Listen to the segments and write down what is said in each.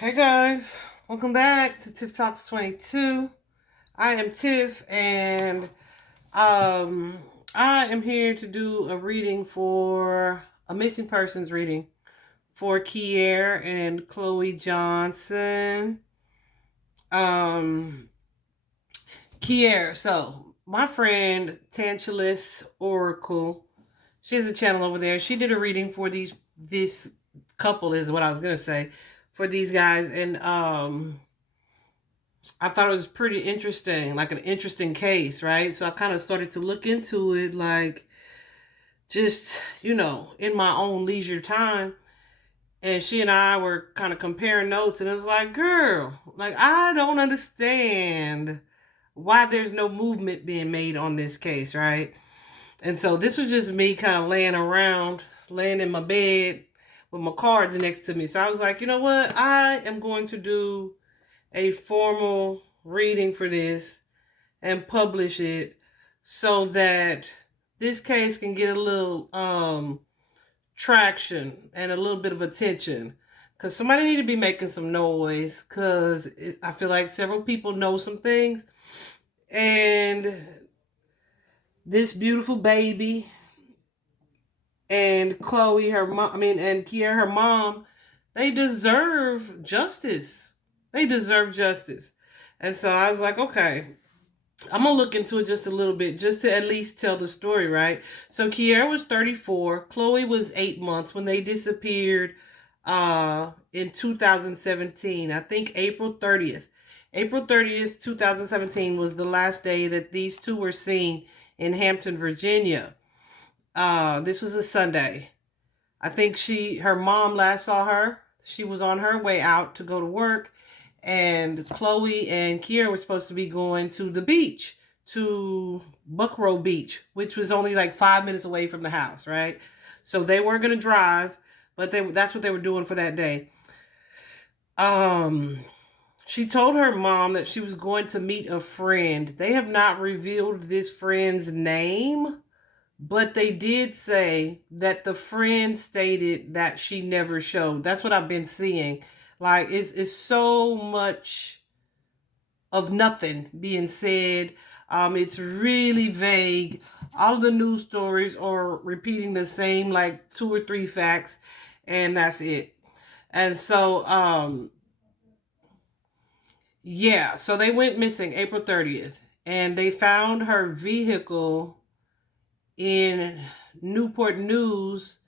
Hey guys, welcome back to Tiff Talks 22. I am Tiff, and um, I am here to do a reading for a missing persons reading for Keir and Chloe Johnson. Um, Keir, so my friend Tantalus Oracle, she has a channel over there. She did a reading for this couple, is what I was gonna say, for these guys, and I thought it was pretty interesting, like an interesting case, right? So I kind of started to look into it, like just, in my own leisure time. And she and I were kind of comparing notes, and it was like, girl, like, I don't understand why there's no movement being made on this case, right? And so this was just me kind of laying around, laying in my bed with my cards next to me. So I was like, you know what? I am going to do a formal reading for this and publish it so that this case can get a little traction and a little bit of attention, because somebody need to be making some noise, because I feel like several people know some things, and this beautiful baby and Chloe, her mom, and Keir, her mom, they deserve justice. They deserve justice. And so I was like, okay, I'm going to look into it just a little bit, just to at least tell the story, right? So Keir was 34. Chloe was 8 months when they disappeared in 2017. I think April 30th. April 30th, 2017 was the last day that these two were seen in Hampton, Virginia. This was a Sunday. I think her mom last saw her. She was on her way out to go to work, and Chloe and Keir were supposed to be going to the beach, to Buckrow Beach, which was only like 5 minutes away from the house, right? So they weren't going to drive, but that's what they were doing for that day. She told her mom that she was going to meet a friend. They have not revealed this friend's name, but they did say that the friend stated that she never showed. That's what I've been seeing. Like, it's so much of nothing being said. It's really vague. All of the news stories are repeating the same, like, 2 or 3 facts, and that's it. And so, yeah, so they went missing April 30th, and they found her vehicle in Newport News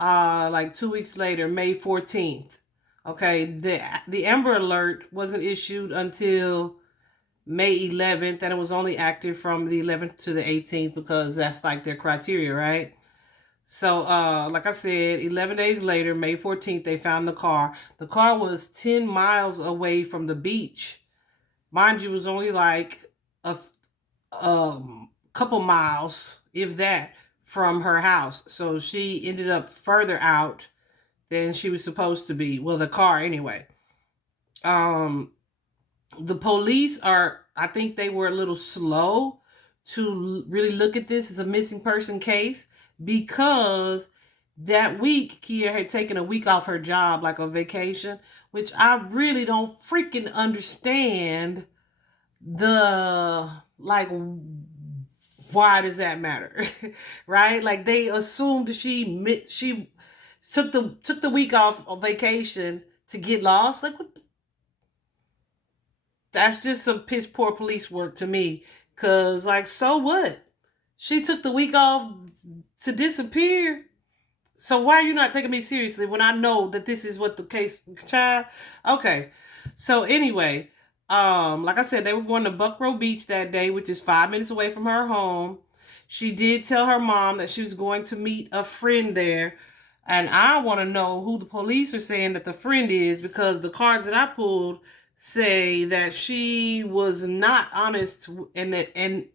like 2 weeks later, May 14th. Okay, the Amber Alert wasn't issued until May 11th, and it was only active from the 11th to the 18th, because that's like their criteria, right? So, like I said, 11 days later, May 14th, they found the car. The car was 10 miles away from the beach. Mind you, it was only like a couple miles, if that, from her house. So she ended up further out than she was supposed to be. Well, the car anyway. Um, the police I think they were a little slow to really look at this as a missing person case, because that week Keir had taken a week off her job, like a vacation, which I really don't freaking understand. The like, why does that matter? Right? Like, they assumed she took the week off of vacation to get lost. Like, that's just some piss poor police work to me. Cause, like, so what? She took the week off to disappear. So why are you not taking me seriously when I know that this is what the case, child? Okay. So anyway, like I said, they were going to Buckrow Beach that day, which is 5 minutes away from her home. She did tell her mom that she was going to meet a friend there. And I want to know who the police are saying that the friend is, because the cards that I pulled say that she was not honest, and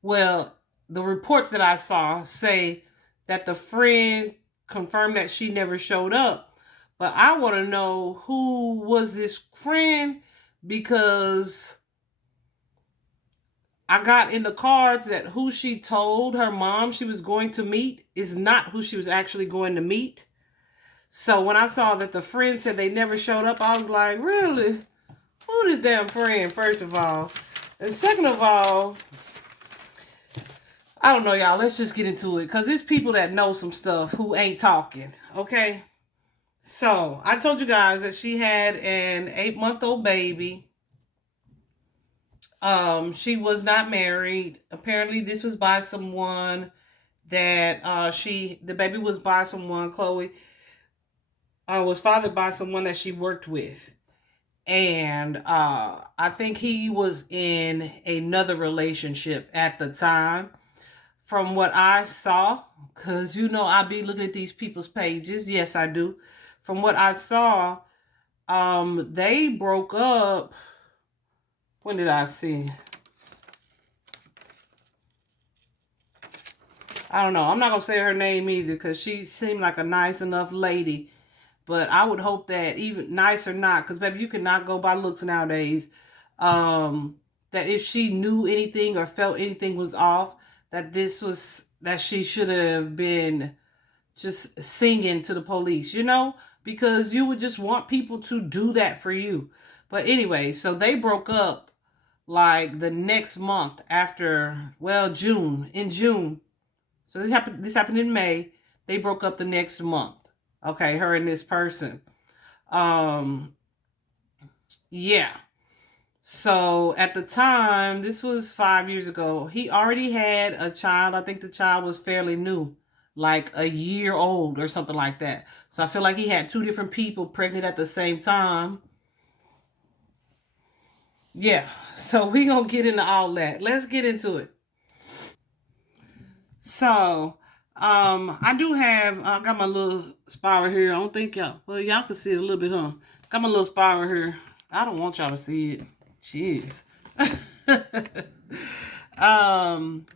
well, the reports that I saw say that the friend confirmed that she never showed up. But I want to know who was this friend, because I got in the cards that who she told her mom she was going to meet is not who she was actually going to meet. So when I saw that the friend said they never showed up, I was like, really? Who this damn friend, first of all? And second of all, I don't know, y'all. Let's just get into it. Because it's people that know some stuff who ain't talking. Okay? So, I told you guys that she had an 8-month-old baby. She was not married. Apparently, this was by someone that the baby was by someone, Chloe, was fathered by someone that she worked with. And I think he was in another relationship at the time. From what I saw, because I be looking at these people's pages. Yes, I do. From what I saw, they broke up. When did I see? I don't know. I'm not gonna say her name either because she seemed like a nice enough lady. But I would hope that, even nice or not, because baby, you cannot go by looks nowadays. That if she knew anything or felt anything was off, that she should have been just singing to the police, because you would just want people to do that for you. But anyway, so they broke up like the next month after, well, in June. So this happened in May. They broke up the next month. Okay, her and this person. Um, yeah. So at the time, this was 5 years ago, he already had a child. I think the child was fairly new, like a year old or something like that. So I feel like he had two different people pregnant at the same time. Yeah. So we gonna get into all that. Let's get into it. So, I do have, I got my little spiral here. I don't think y'all can see it a little bit, huh? Got my little spiral here. I don't want y'all to see it. Jeez. um,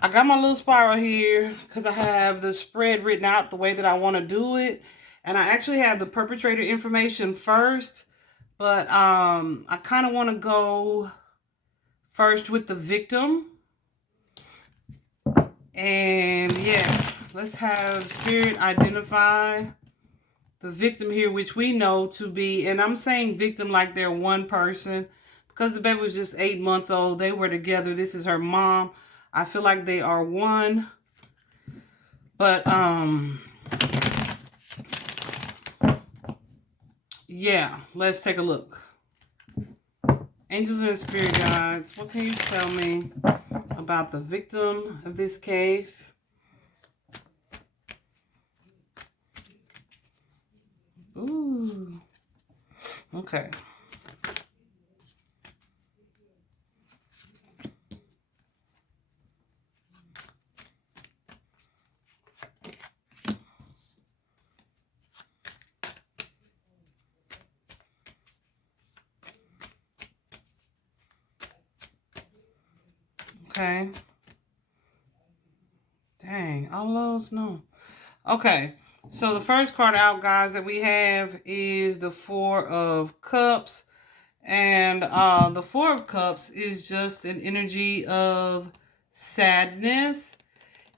I got my little spiral here because I have the spread written out the way that I want to do it. And I actually have the perpetrator information first. But I kind of want to go first with the victim. And yeah, let's have Spirit identify the victim here, which we know to be, and I'm saying victim like they're one person because the baby was just 8 months old. They were together. This is her mom. I feel like they are one. But yeah, let's take a look. Angels and spirit guides, what can you tell me about the victim of this case? Ooh. Okay. Okay. Dang, all those? No. Okay. So the first card out, guys, that we have is the Four of Cups. And the Four of Cups is just an energy of sadness.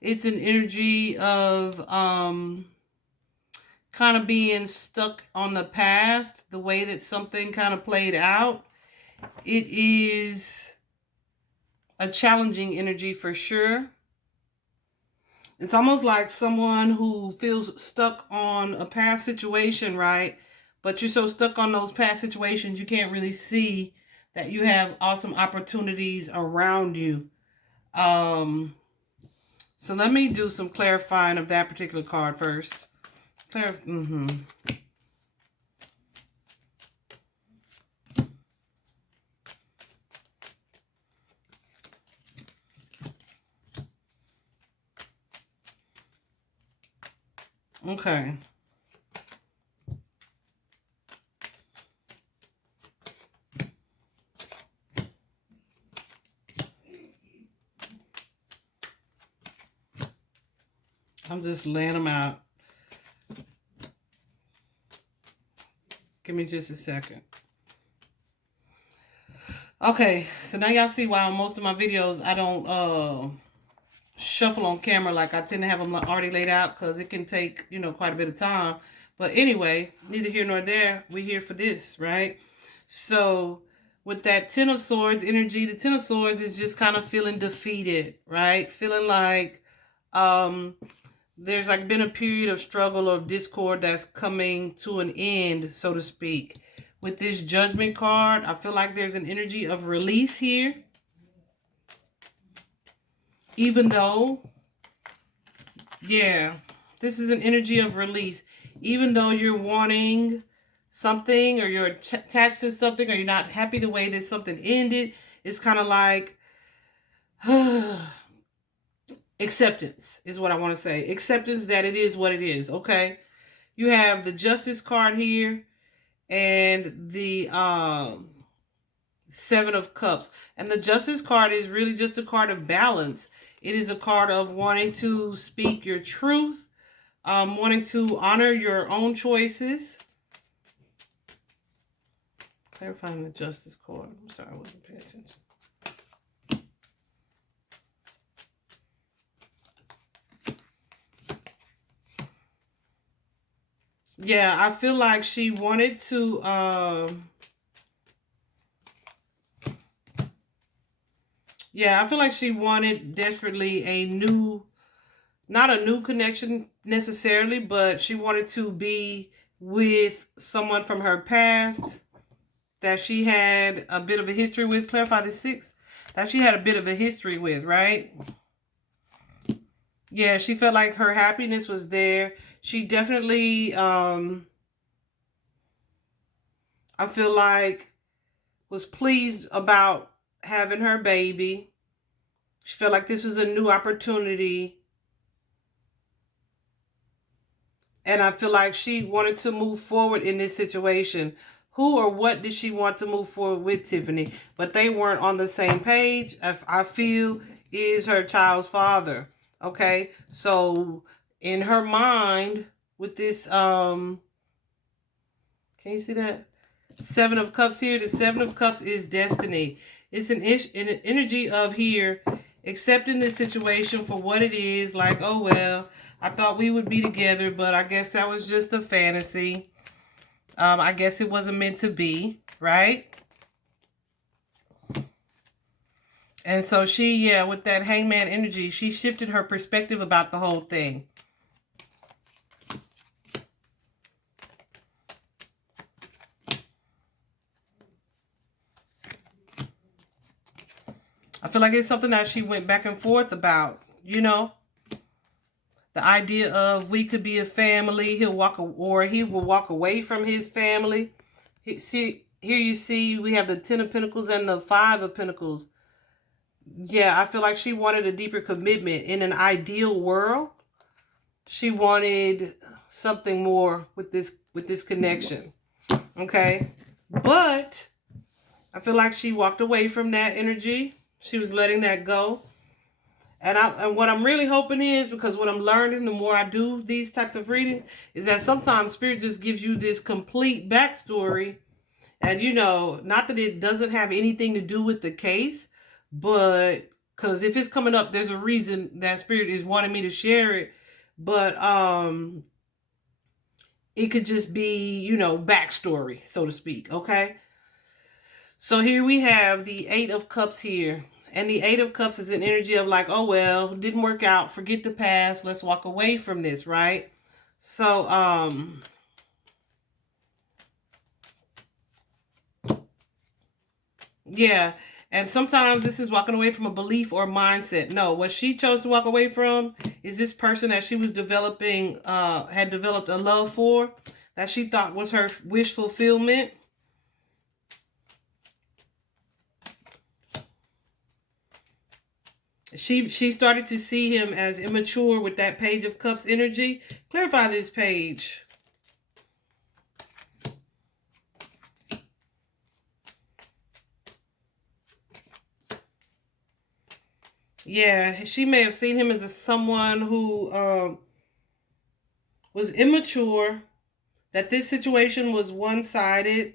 It's an energy of kind of being stuck on the past, the way that something kind of played out. It is a challenging energy for sure. It's almost like someone who feels stuck on a past situation, right? But you're so stuck on those past situations, you can't really see that you have awesome opportunities around you. So let me do some clarifying of that particular card first. Okay. I'm just laying them out. Give me just a second. Okay, so now y'all see why on most of my videos I don't shuffle on camera like I tend to have them already laid out because it can take, quite a bit of time. But anyway, neither here nor there. We're here for this, right? So with that Ten of Swords energy, the Ten of Swords is just kind of feeling defeated, right? Feeling like there's like been a period of struggle or discord that's coming to an end, so to speak. With this Judgment card, I feel like there's an energy of release here. Even though, yeah, this is an energy of release. Even though you're wanting something or you're attached to something or you're not happy the way that something ended, it's kind of like acceptance is what I want to say. Acceptance that it is what it is, okay? You have the Justice card here and the Seven of Cups. And the Justice card is really just a card of balance. It is a card of wanting to speak your truth, wanting to honor your own choices. Clarifying the Justice card. I'm sorry, I wasn't paying attention. Yeah, I feel like she wanted to yeah, I feel like she wanted desperately a new, not a new connection necessarily, but she wanted to be with someone from her past that she had a bit of a history with. Clarify the 6. That she had a bit of a history with, right? Yeah, she felt like her happiness was there. She definitely, I feel like, was pleased about having her baby. She felt like this was a new opportunity. And I feel like she wanted to move forward in this situation. Who or what did she want to move forward with, Tiffany? But they weren't on the same page. I feel is her child's father. Okay, so in her mind, with this, can you see that? Seven of Cups here. The Seven of Cups is destiny. It's an energy of here accepting this situation for what it is. Like, oh, well, I thought we would be together, but I guess that was just a fantasy. I guess it wasn't meant to be, right? And so she, yeah, with that Hangman energy, she shifted her perspective about the whole thing. I feel like it's something that she went back and forth about, you know. The idea of we could be a family, he will walk away from his family. Here you see we have the Ten of Pentacles and the Five of Pentacles. Yeah, I feel like she wanted a deeper commitment. In an ideal world, she wanted something more with this connection. Okay? But I feel like she walked away from that energy. She was letting that go. And what I'm really hoping is, because what I'm learning the more I do these types of readings, is that sometimes Spirit just gives you this complete backstory. And, you know, not that it doesn't have anything to do with the case, but because if it's coming up, there's a reason that Spirit is wanting me to share it. But it could just be, you know, backstory, so to speak. Okay. So here we have the Eight of Cups here. And the Eight of Cups is an energy of like, oh, well, didn't work out. Forget the past. Let's walk away from this, right? So, yeah. And sometimes this is walking away from a belief or mindset. No, what she chose to walk away from is this person that she was developing, had developed a love for, that she thought was her wish fulfillment. She started to see him as immature with that Page of Cups energy. Clarify this page. Yeah, she may have seen him as someone who was immature, that this situation was one-sided.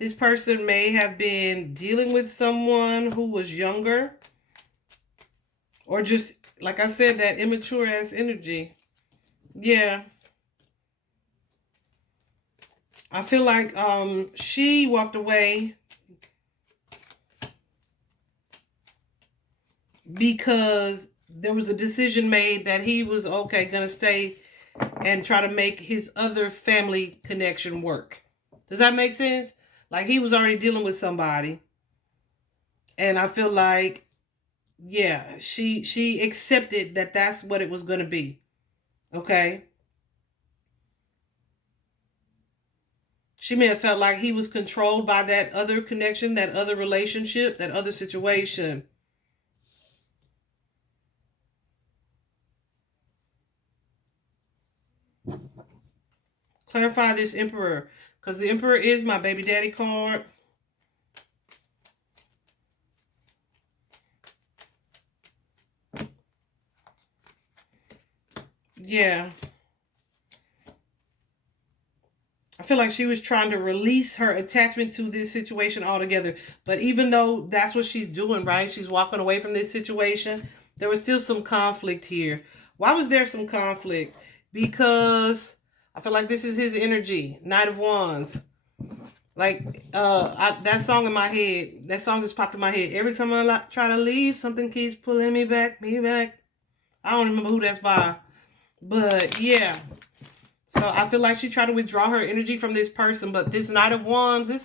This person may have been dealing with someone who was younger, or just like I said, that immature ass energy. Yeah. I feel like she walked away because there was a decision made that he was gonna stay and try to make his other family connection work. Does that make sense? Like he was already dealing with somebody, and I feel like, yeah, she accepted that that's what it was gonna be. Okay, she may have felt like he was controlled by that other connection, that other relationship, that other situation. Clarify this Emperor, because the Emperor is my baby daddy card. Yeah. I feel like she was trying to release her attachment to this situation altogether. But even though that's what she's doing, right? She's walking away from this situation. There was still some conflict here. Why was there some conflict? Because I feel like this is his energy. Knight of Wands. Like that song in my head, that song just popped in my head. Every time I try to leave, something keeps pulling me back, me back. I don't remember who that's by. But yeah. So I feel like she tried to withdraw her energy from this person, but this Knight of Wands is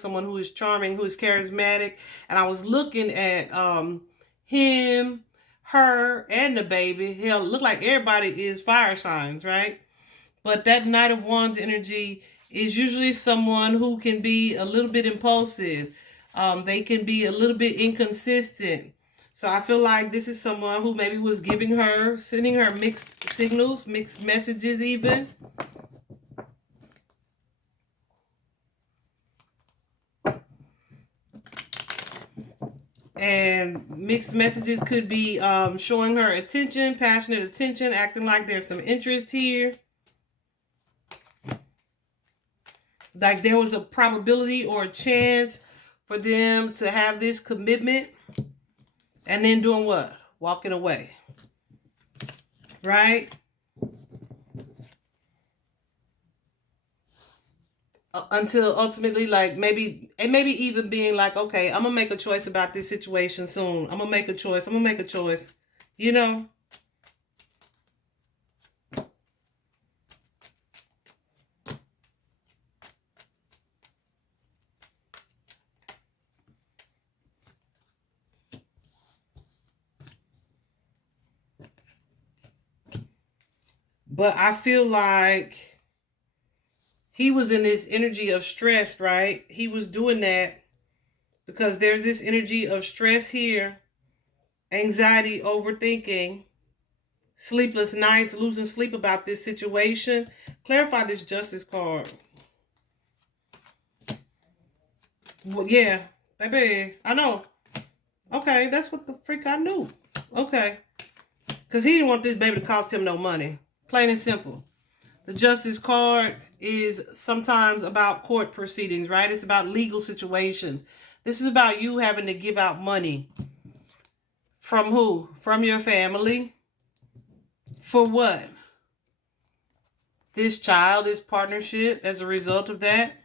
someone who is charming, who is charismatic. And I was looking at him, her, and the baby. Hell, look like everybody is fire signs, right? But that Knight of Wands energy is usually someone who can be a little bit impulsive. They can be a little bit inconsistent. So I feel like this is someone who maybe was sending her mixed signals, mixed messages even. And mixed messages could be showing her attention, passionate attention, acting like there's some interest here. Like there was a probability or a chance for them to have this commitment. And then doing what? Walking away. Right? Until ultimately, like maybe even being like, okay, I'm gonna make a choice about this situation soon. I'm gonna make a choice. You know? But I feel like he was in this energy of stress, right? He was doing that because there's this energy of stress here, anxiety, overthinking, sleepless nights, losing sleep about this situation. Clarify this Justice card. Well, yeah, baby, I know. Okay, that's what the freak I knew. Okay. Because he didn't want this baby to cost him no money. Plain and simple. The Justice card is sometimes about court proceedings, right? It's about legal situations. This is about you having to give out money. From who? From your family. For what? This child, this partnership, as a result of that.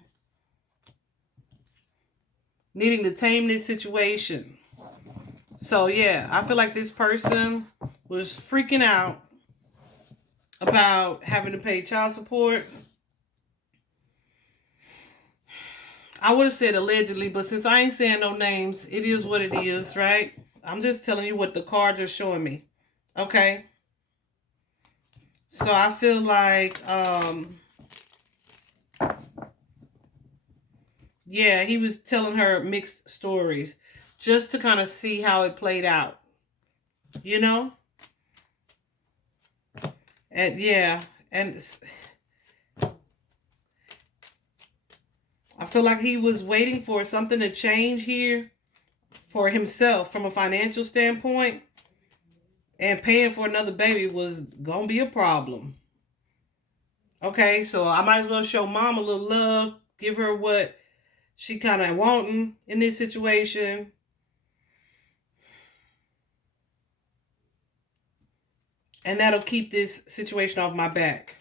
Needing to tame this situation. So, yeah, I feel like this person was freaking out about having to pay child support. I would have said allegedly, but since I ain't saying no names, it is what it is, right? I'm just telling you what the cards are showing me. Okay? So I feel like, yeah, he was telling her mixed stories just to kind of see how it played out. You know? And yeah, and I feel like he was waiting for something to change here for himself from a financial standpoint. And paying for another baby was going to be a problem. Okay, so I might as well show mom a little love, give her what she kind of wanting in this situation. And that'll keep this situation off my back.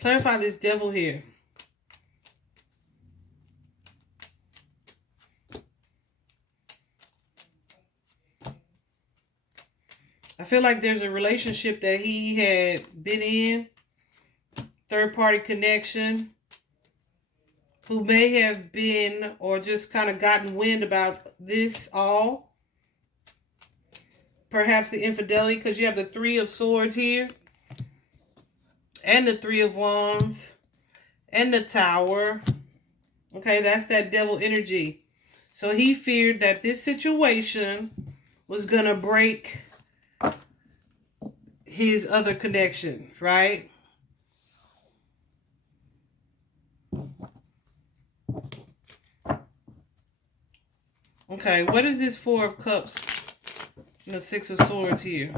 Clarify this devil here. I feel like there's a relationship that he had been in, third-party connection, who may have been or just kind of gotten wind about this all. Perhaps the infidelity, because you have the Three of Swords here, and the Three of Wands, and the Tower. Okay, that's that devil energy. So he feared that this situation was going to break his other connection, right? Okay, what is this Four of Cups and the Six of Swords here?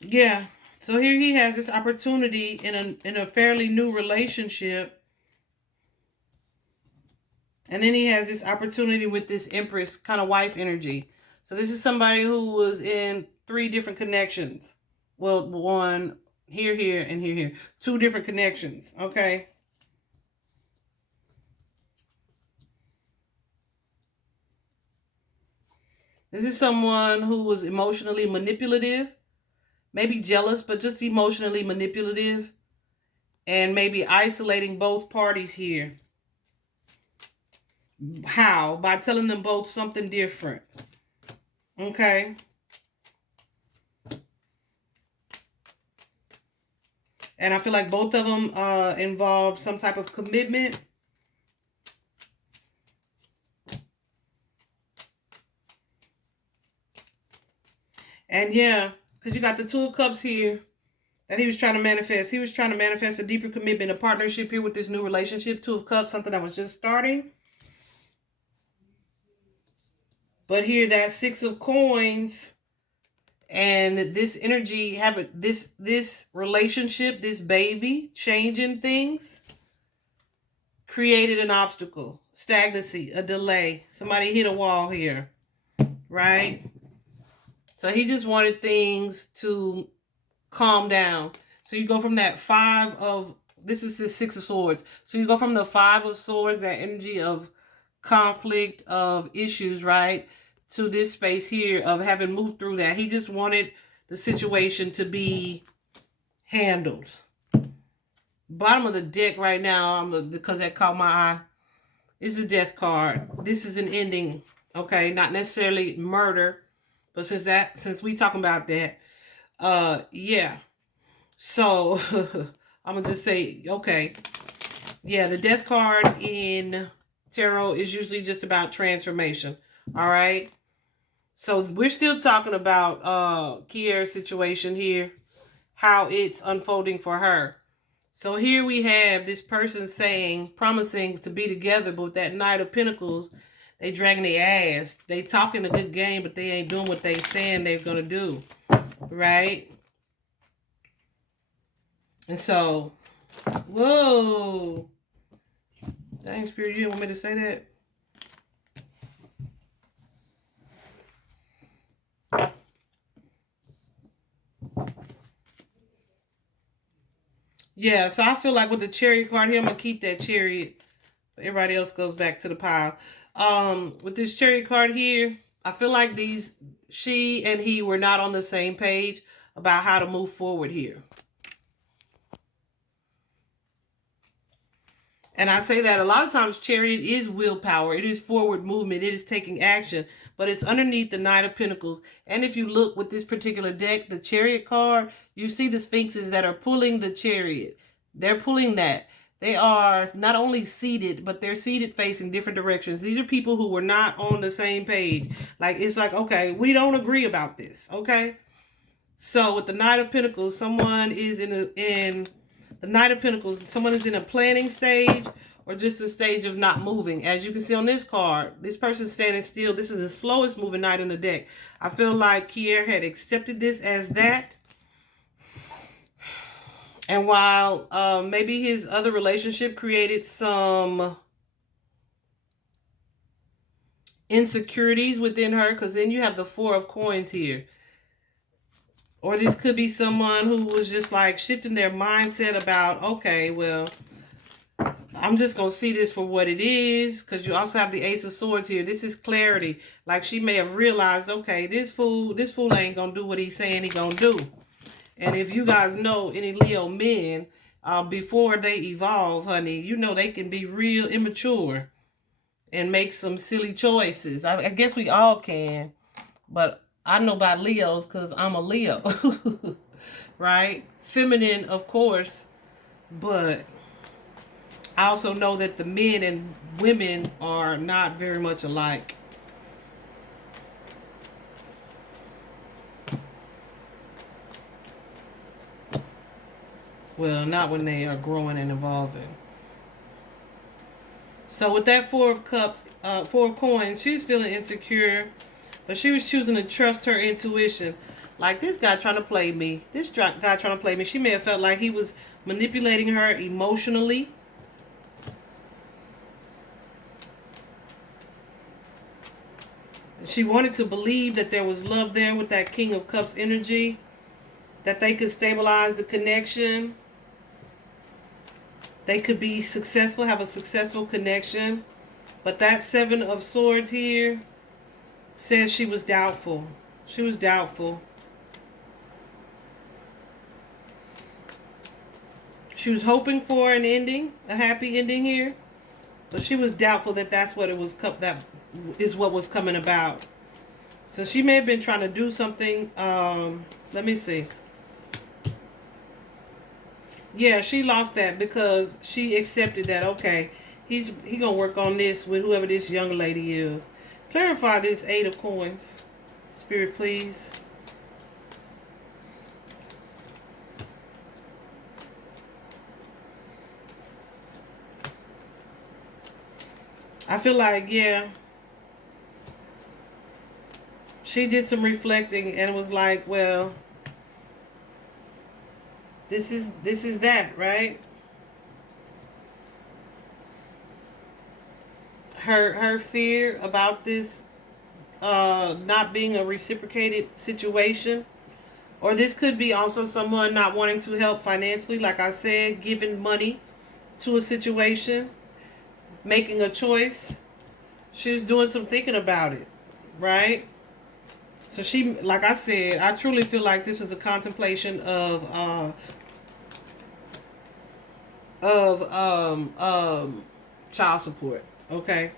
Yeah. So here he has this opportunity in a fairly new relationship. And then he has this opportunity with this Empress kind of wife energy. So this is somebody who was in 3 different connections. Well, one here, here, and here, here. 2 different connections, okay? This is someone who was emotionally manipulative. Maybe jealous, but just emotionally manipulative. And maybe isolating both parties here. How? By telling them both something different. Okay. And I feel like both of them involve some type of commitment. And yeah, because you got the Two of Cups here that he was trying to manifest. He was trying to manifest a deeper commitment, a partnership here with this new relationship. Two of Cups, something that was just starting. But here, that Six of Coins and this energy, having this relationship, this baby, changing things, created an obstacle, stagnancy, a delay. Somebody hit a wall here, right? So he just wanted things to calm down. So you go from that this is the Six of Swords. So you go from the Five of Swords, that energy of conflict, of issues, right? To this space here of having moved through that. He just wanted the situation to be handled. Bottom of the deck right now, because that caught my eye, is the Death card. This is an ending, okay? Not necessarily murder, but since we talking about that, yeah. So I'm gonna just say, okay, yeah, the Death card in tarot is usually just about transformation. All right. So we're still talking about Keir's situation here, how it's unfolding for her. So here we have this person promising to be together, but with that Knight of Pentacles, they dragging their ass. They talking a good game, but they ain't doing what they saying they're gonna do, right? And so, whoa, dang, Spirit, you didn't want me to say that? Yeah, so I feel like with the Chariot card here, I'm going to keep that Chariot. Everybody else goes back to the pile. With this Chariot card here, I feel like she and he were not on the same page about how to move forward here. And I say that a lot of times Chariot is willpower. It is forward movement. It is taking action. But it's underneath the Knight of Pentacles. And if you look with this particular deck, the Chariot card, you see the Sphinxes that are pulling the Chariot. They're pulling that. They are not only seated, but they're seated facing different directions. These are people who were not on the same page. Like, it's like, okay, we don't agree about this, okay? So with the Knight of Pentacles, someone is in The Knight of Pentacles, someone is in a planning stage or just a stage of not moving. As you can see on this card, this person's standing still. This is the slowest moving knight in the deck. I feel like Keir had accepted this as that. And while maybe his other relationship created some insecurities within her, because then you have the Four of Coins here. Or this could be someone who was just like shifting their mindset about, okay, well, I'm just going to see this for what it is. Because you also have the Ace of Swords here. This is clarity. Like she may have realized, okay, this fool ain't going to do what he's saying he going to do. And if you guys know any Leo men, before they evolve, honey, you know they can be real immature and make some silly choices. I guess we all can. But I know about Leos because I'm a Leo. Right? Feminine, of course. But I also know that the men and women are not very much alike. Well, not when they are growing and evolving. So with that Four of Cups, Four of Coins, she's feeling insecure. But she was choosing to trust her intuition. Like, this guy trying to play me. This guy trying to play me. She may have felt like he was manipulating her emotionally. She wanted to believe that there was love there with that King of Cups energy. That they could stabilize the connection. They could be successful, have a successful connection. But that Seven of Swords here says she was doubtful. She was doubtful. She was hoping for an ending, a happy ending here. But she was doubtful that that's what it was, that is what was coming about. So she may have been trying to do something. Let me see. Yeah, she lost that because she accepted that, okay, he gonna work on this with whoever this young lady is. Clarify this Eight of Coins. Spirit, please. I feel like, yeah, she did some reflecting and was like, well, this is that, right? Her fear about this not being a reciprocated situation. Or this could be also someone not wanting to help financially, like I said, giving money to a situation, making a choice. She was doing some thinking about it, right? So she, like I said, I truly feel like this is a contemplation of child support, okay?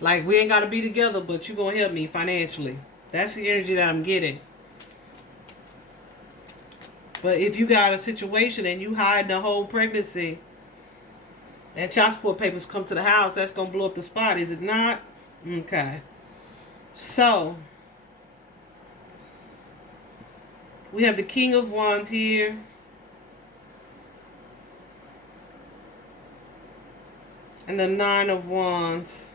Like, we ain't got to be together, but you gonna help me financially. That's the energy that I'm getting. But if you got a situation and you hide the whole pregnancy and child support papers come to the house, that's gonna blow up the spot, is it not? Okay. So we have the King of Wands here. And the Nine of Wands.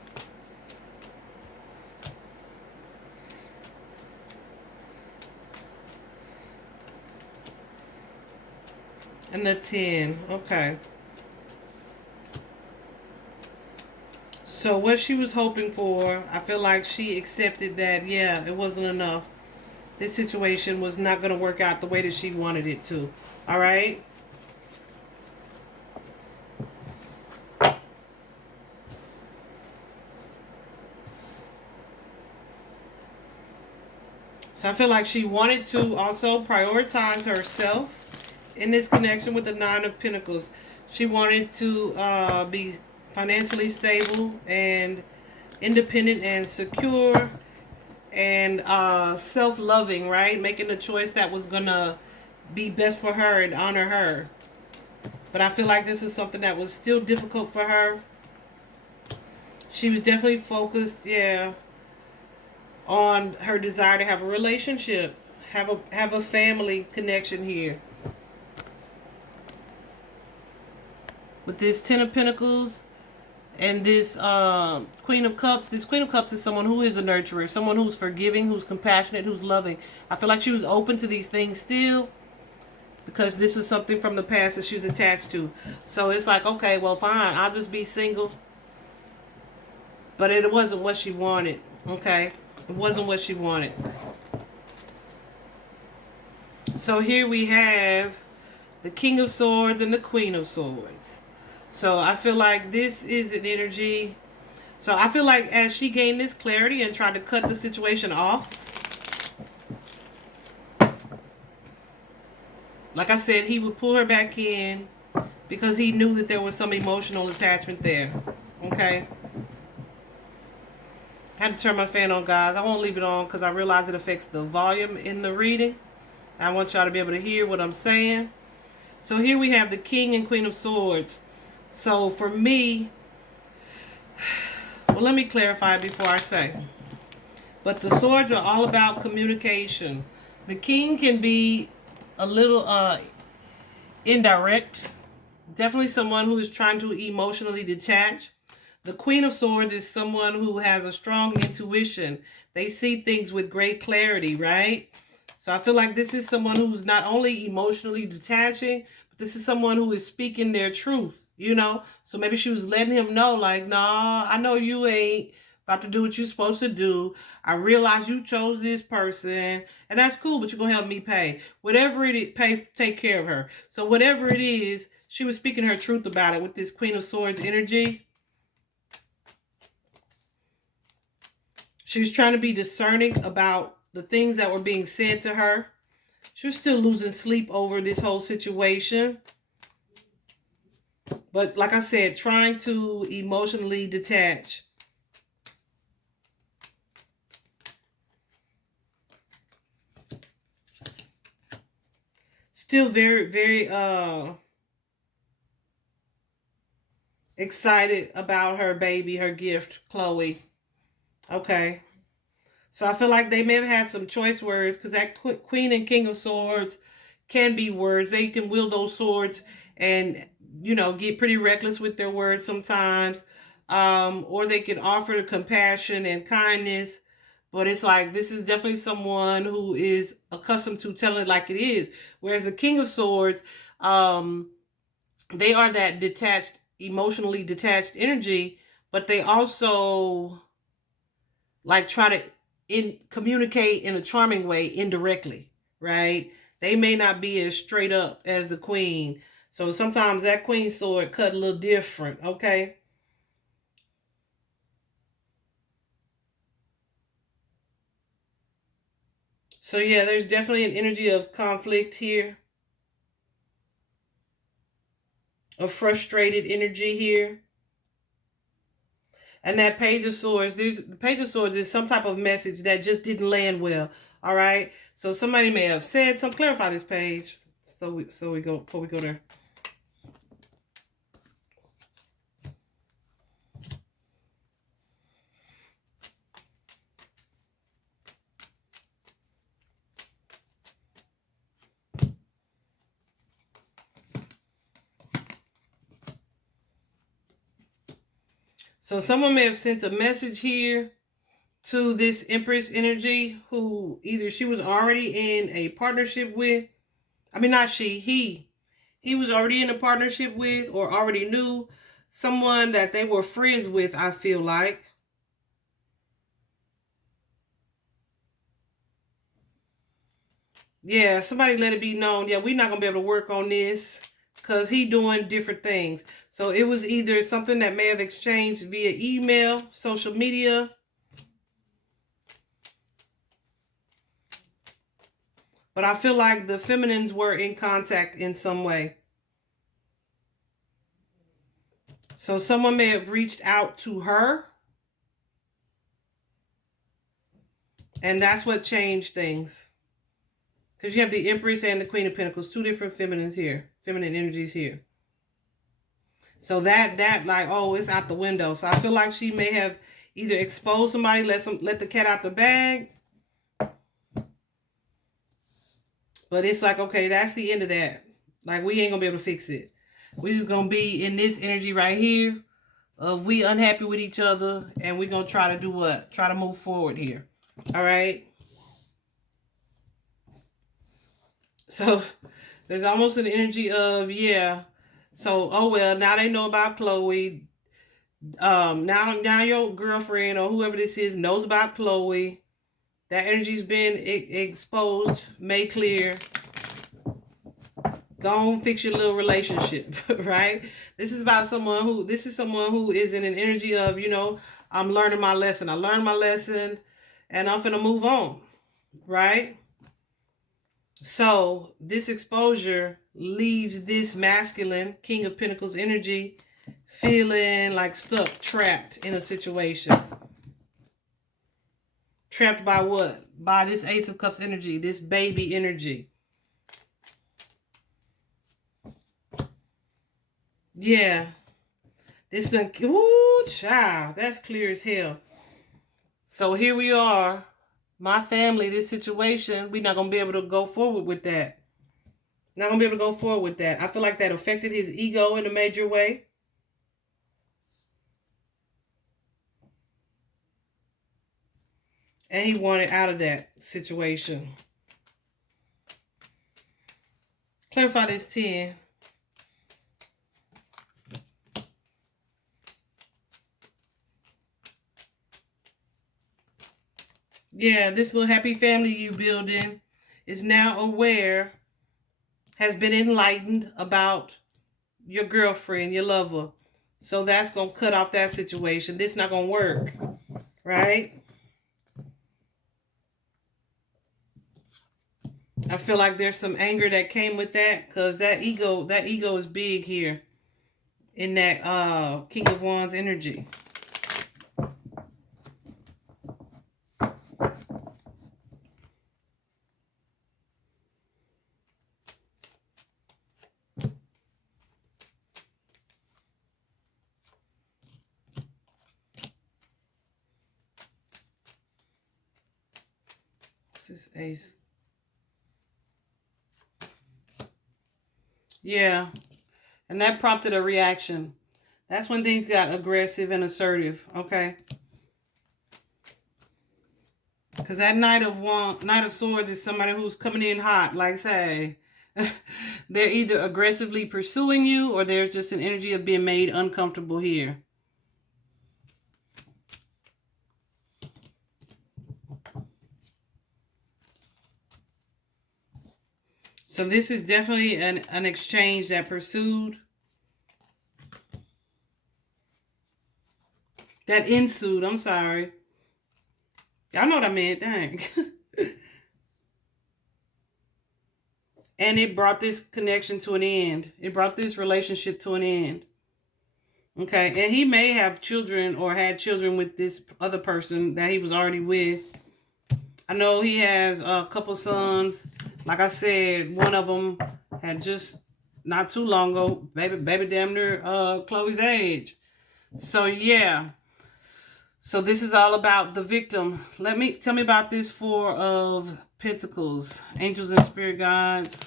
And the 10. Okay. So what she was hoping for, I feel like she accepted that, yeah, it wasn't enough. This situation was not going to work out the way that she wanted it to. All right? So I feel like she wanted to also prioritize herself in this connection with the Nine of Pentacles. She wanted to be financially stable and independent and secure and self-loving, right? Making a choice that was going to be best for her and honor her. But I feel like this is something that was still difficult for her. She was definitely focused, yeah, on her desire to have a relationship, have a family connection here. with this Ten of Pentacles and this Queen of Cups. This Queen of Cups is someone who is a nurturer, someone who's forgiving, who's compassionate, who's loving. I feel like she was open to these things still, because this was something from the past that she was attached to. So it's like, okay, well, fine, I'll just be single. But it wasn't what she wanted, okay? It wasn't what she wanted. So here we have the King of Swords and the Queen of Swords. So I feel like this is an energy. So I feel like as she gained this clarity and tried to cut the situation off, like I said, he would pull her back in because he knew that there was some emotional attachment there. Okay? I had to turn my fan on, guys. I won't leave it on because I realize it affects the volume in the reading. I want y'all to be able to hear what I'm saying. So here we have the King and Queen of Swords. So for me, well, let me clarify before I say. But the swords are all about communication. The King can be a little indirect. Definitely someone who is trying to emotionally detach. The Queen of Swords is someone who has a strong intuition. They see things with great clarity, right? So I feel like this is someone who's not only emotionally detaching, but this is someone who is speaking their truth, you know? So maybe she was letting him know, like, nah, I know you ain't about to do what you're supposed to do. I realize you chose this person, and that's cool, but you're going to help me pay. Whatever it is, take care of her. So whatever it is, she was speaking her truth about it with this Queen of Swords energy. She was trying to be discerning about the things that were being said to her. She was still losing sleep over this whole situation. But like I said, trying to emotionally detach. Still very, very excited about her baby, her gift, Chloe. Okay. So I feel like they may have had some choice words, because that Queen and King of Swords can be words. They can wield those swords and, you know, get pretty reckless with their words sometimes. Or they can offer compassion and kindness. But it's like, this is definitely someone who is accustomed to telling it like it is. Whereas the King of Swords, they are that detached, emotionally detached energy, but they also like try to communicate in a charming way indirectly, right? They may not be as straight up as the Queen. So sometimes that Queen sword cut a little different, okay? So yeah, there's definitely an energy of conflict here. A frustrated energy here. And that Page of Swords, the Page of Swords is some type of message that just didn't land well. All right. So somebody may have said something. Clarify this page. So we go before we go there. So someone may have sent a message here to this Empress energy, who either she was already in a partnership with. I mean, not she, he was already in a partnership with, or already knew someone that they were friends with, I feel like. Yeah, somebody let it be known, yeah, we're not going to be able to work on this because he doing different things. So it was either something that may have exchanged via email, social media. But I feel like the feminines were in contact in some way. So someone may have reached out to her. And that's what changed things. Because you have the Empress and the Queen of Pentacles. Two different feminines here. Feminine energies here. So that like, oh, it's out the window. So I feel like she may have either exposed somebody, let the cat out the bag. But it's like, okay, that's the end of that. Like, we ain't going to be able to fix it. We just gonna be in this energy right here of we unhappy with each other, and we gonna try to do what? Try to move forward here. All right. So there's almost an energy of, yeah. So, oh well, now they know about Chloe. Now your girlfriend or whoever this is knows about Chloe. That energy's been exposed, made clear. Go on, fix your little relationship, right? This is someone who is in an energy of, I'm learning my lesson. I learned my lesson and I'm finna move on, right? So this exposure leaves this masculine King of Pentacles energy feeling like stuck, trapped in a situation. Trapped by what? By this Ace of Cups energy, this baby energy. Yeah. This thing, ooh, child, that's clear as hell. So here we are. My family, this situation, we're not going to be able to go forward with that. Not going to be able to go forward with that. I feel like that affected his ego in a major way. And he wanted out of that situation. Clarify this 10. Yeah, this little happy family you building is now aware, has been enlightened about your girlfriend, your lover. So that's going to cut off that situation. This not going to work, right? I feel like there's some anger that came with that because that ego is big here in that King of Wands energy. This Ace. Yeah. And that prompted a reaction. That's when things got aggressive and assertive. Okay. Because that Knight of Swords is somebody who's coming in hot. Like, say, they're either aggressively pursuing you or there's just an energy of being made uncomfortable here. So this is definitely an exchange that pursued. That ensued, I'm sorry. Y'all know what I meant, dang. And it brought this connection to an end. It brought this relationship to an end. Okay, and he may have children or had children with this other person that he was already with. I know he has a couple sons. Like I said, one of them had just not too long ago, baby damn near Chloe's age. So yeah. So this is all about the victim. Tell me about this Four of Pentacles. Angels and spirit guides.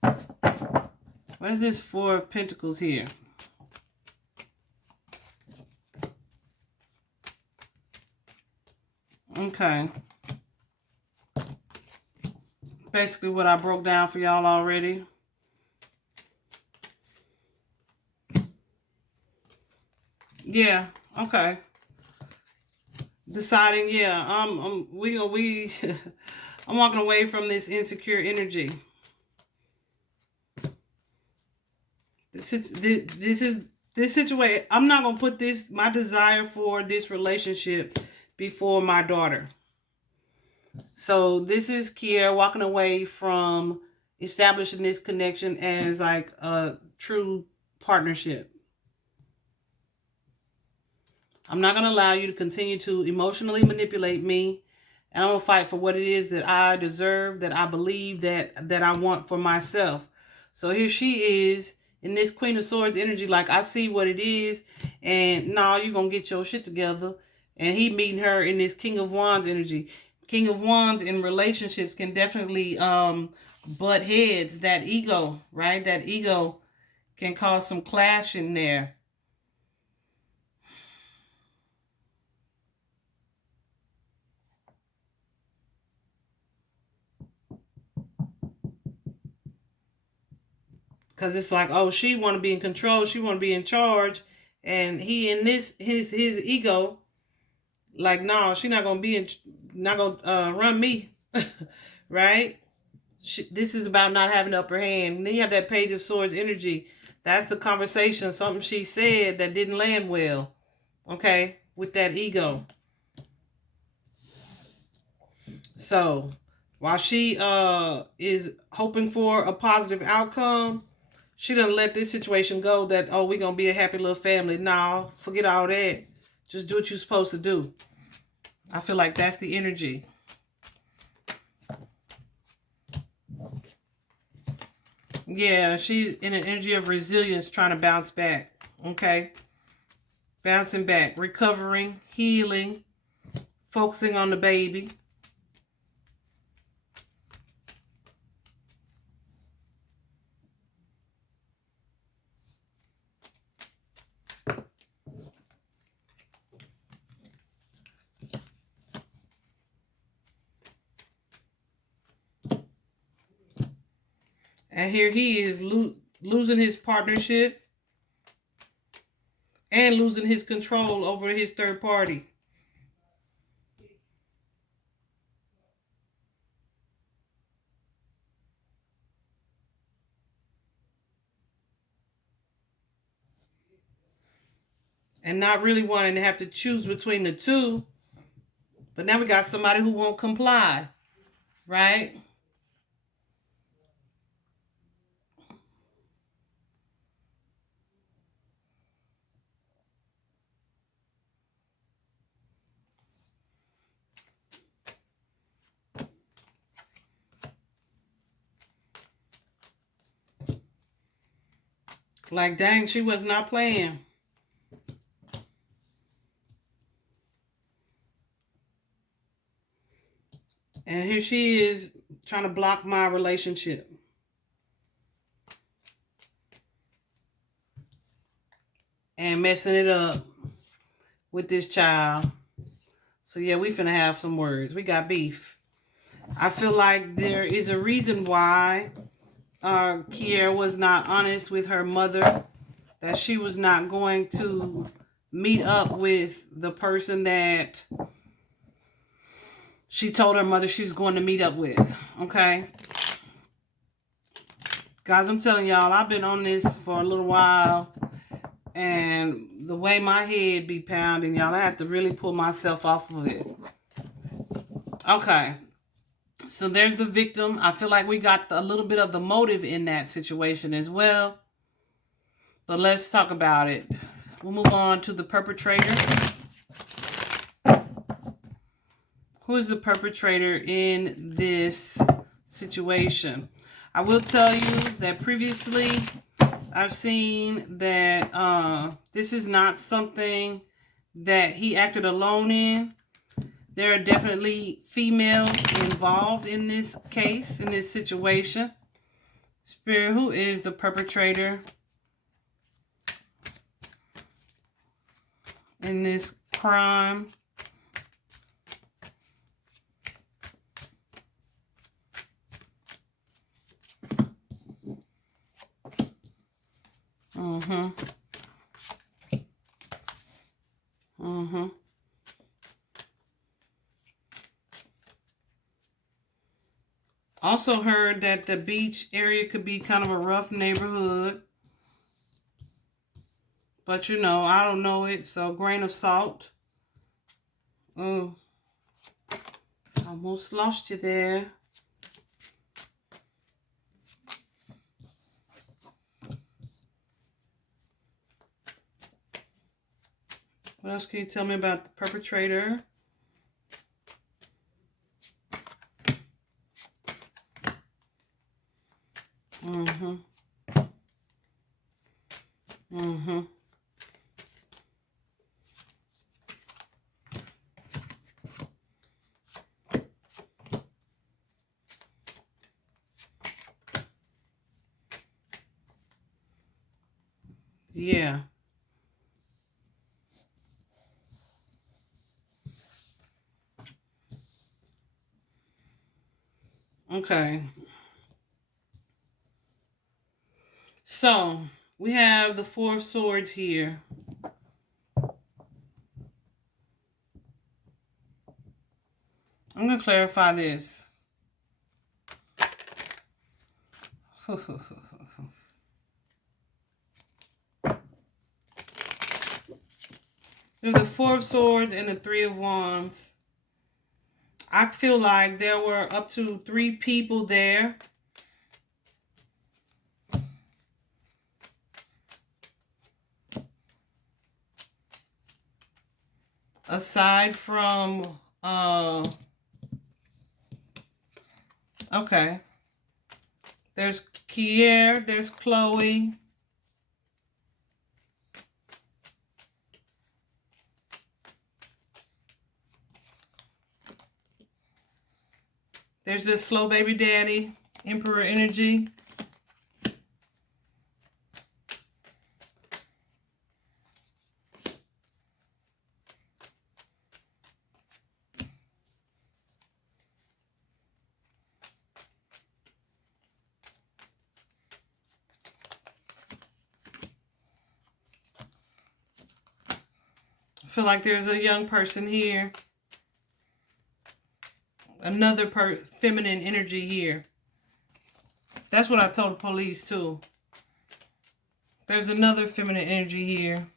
What is this Four of Pentacles here? Okay. Basically what I broke down for y'all already. Yeah, okay. Deciding, yeah, I'm walking away from this insecure energy. This situation, I'm not gonna put my desire for this relationship before my daughter. So this is Keir walking away from establishing this connection as like a true partnership. I'm not going to allow you to continue to emotionally manipulate me. And I'm going to fight for what it is that I deserve, that I believe, that I want for myself. So here she is in this Queen of Swords energy. Like, I see what it is. And no, you're going to get your shit together. And he meeting her in this King of Wands energy. King of Wands in relationships can definitely butt heads, that ego, right? That ego can cause some clash in there. Because it's like, oh, she want to be in control, she want to be in charge, and he in this his ego, like, no, she not gonna be in, not gonna run me, right? This is about not having the upper hand. And then you have that Page of Swords energy. That's the conversation, something she said that didn't land well, okay, with that ego. So while she is hoping for a positive outcome, she doesn't let this situation go that, oh, we're going to be a happy little family. No, forget all that. Just do what you're supposed to do. I feel like that's the energy. Yeah, she's in an energy of resilience, trying to bounce back. Okay? Bouncing back, recovering, healing, focusing on the baby. And here he is losing his partnership and losing his control over his third party. And not really wanting to have to choose between the two. But now we got somebody who won't comply, right? Like, dang, she was not playing. And here she is trying to block my relationship. And messing it up with this child. So yeah, we finna have some words. We got beef. I feel like there is a reason why Keir was not honest with her mother, that she was not going to meet up with the person that she told her mother she was going to meet up with. Okay? Guys, I'm telling y'all, I've been on this for a little while, and the way my head be pounding, y'all, I have to really pull myself off of it. Okay. So there's the victim. I feel like we got a little bit of the motive in that situation as well. But let's talk about it. We'll move on to the perpetrator. Who is the perpetrator in this situation? I will tell you that previously I've seen that this is not something that he acted alone in. There are definitely females involved in this case, in this situation. Spirit, who is the perpetrator in this crime? Also heard that the beach area could be kind of a rough neighborhood. But you know, I don't know it, so grain of salt. Oh, almost lost you there. What else can you tell me about the perpetrator? Yeah. Okay. So we have the Four of Swords here. I'm going to clarify this. We have the Four of Swords and the Three of Wands. I feel like there were up to 3 people there. Aside from, okay. There's Keir, there's Chloe. There's this slow baby daddy, Emperor energy. I feel like there's a young person here. Another feminine energy here. That's what I told the police too. There's another feminine energy here.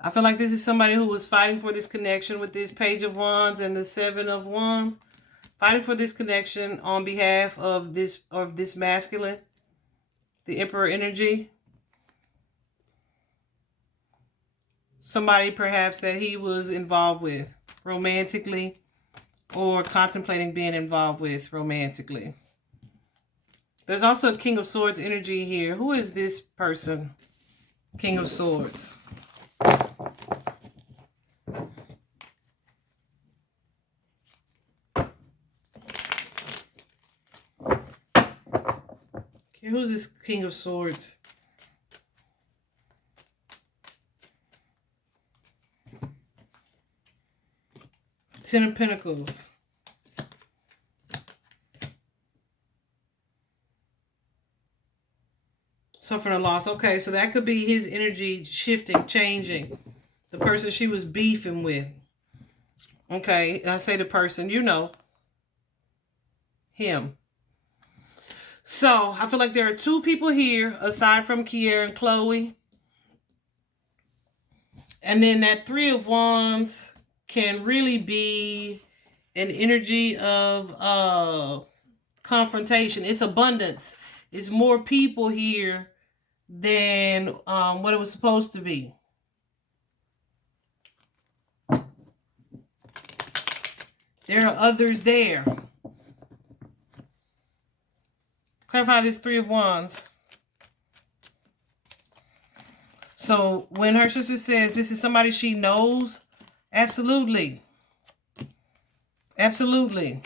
I feel like this is somebody who was fighting for this connection with this Page of Wands and the Seven of Wands. Fighting for this connection on behalf of this masculine, the Emperor energy. Somebody perhaps that he was involved with romantically or contemplating being involved with romantically. There's also King of Swords energy here. Who is this person? King of Swords. Okay, who's this King of Swords? Ten of Pentacles. Suffering a loss. Okay, so that could be his energy shifting, changing. The person she was beefing with. Okay, I say the person, you know. Him. So, I feel like there are 2 people here, aside from Keir and Chloe. And then that Three of Wands can really be an energy of confrontation. It's abundance. It's more people here than what it was supposed to be. There are others there. Clarify this Three of Wands. So when her sister says this is somebody she knows, absolutely. Absolutely.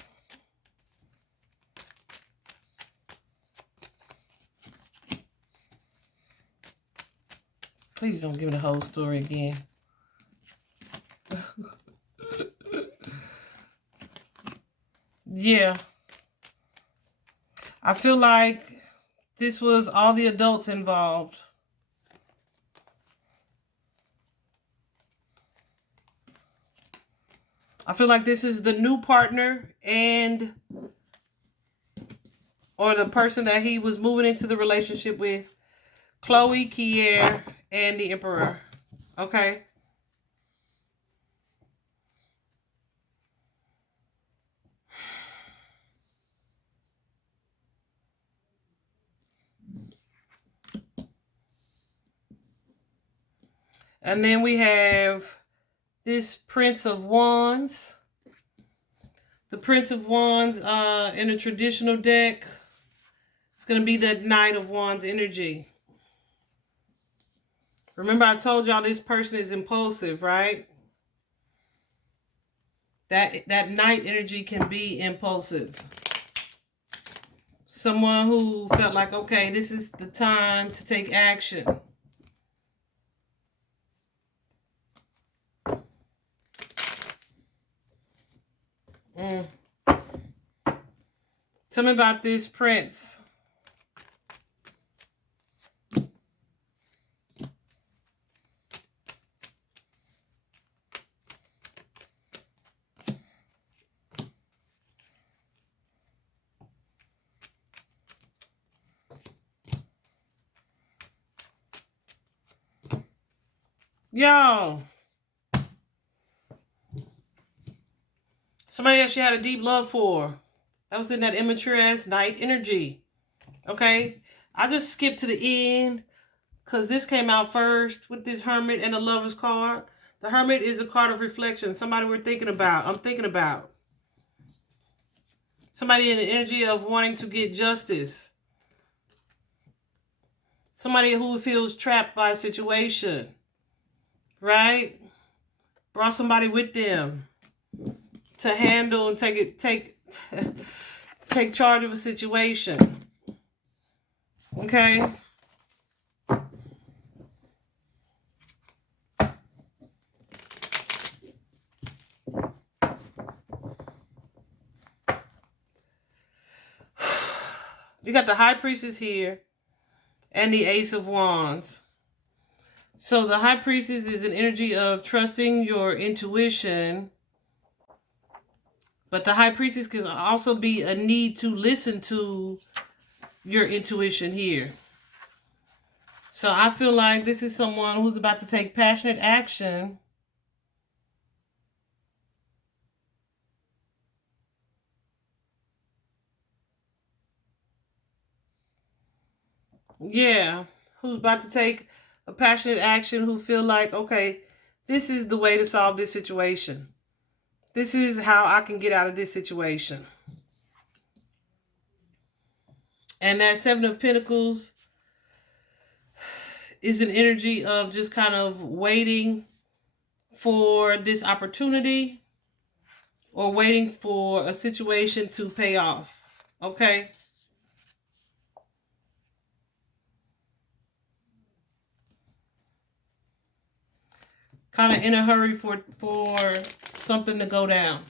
Please don't give me the whole story again. Yeah. I feel like this was all the adults involved. I feel like this is the new partner or the person that he was moving into the relationship with. Chloe, Keir, and the Emperor. Okay. And then we have this Prince of Wands. The Prince of Wands in a traditional deck. It's going to be the Knight of Wands energy. Remember I told y'all this person is impulsive, right? That night energy can be impulsive. Someone who felt like, okay, this is the time to take action. Tell me about this prince. Yo. Somebody else you had a deep love for. That was in that immature ass night energy. Okay? I just skipped to the end because this came out first with this Hermit and the Lover's card. The Hermit is a card of reflection. Somebody we're thinking about. I'm thinking about. Somebody in the energy of wanting to get justice. Somebody who feels trapped by a situation. Right? Brought somebody with them to handle and take charge of a situation. Okay? You got the High Priestess here and the Ace of Wands. So the High Priestess is an energy of trusting your intuition. But the High Priestess can also be a need to listen to your intuition here. So I feel like this is someone who's about to take passionate action. Yeah. Who's about to take a passionate action, who feel like, okay, this is the way to solve this situation. This is how I can get out of this situation. And that Seven of Pentacles is an energy of just kind of waiting for this opportunity or waiting for a situation to pay off. Okay? Kind of in a hurry for something to go down.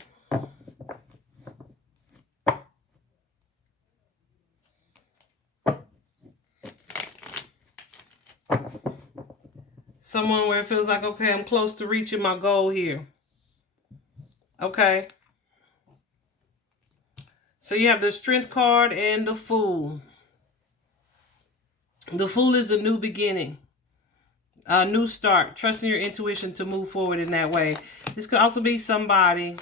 Someone where it feels like, okay, I'm close to reaching my goal here. Okay. So you have the Strength card and the Fool. The Fool is a new beginning. A new start. Trusting your intuition to move forward in that way. This could also be somebody.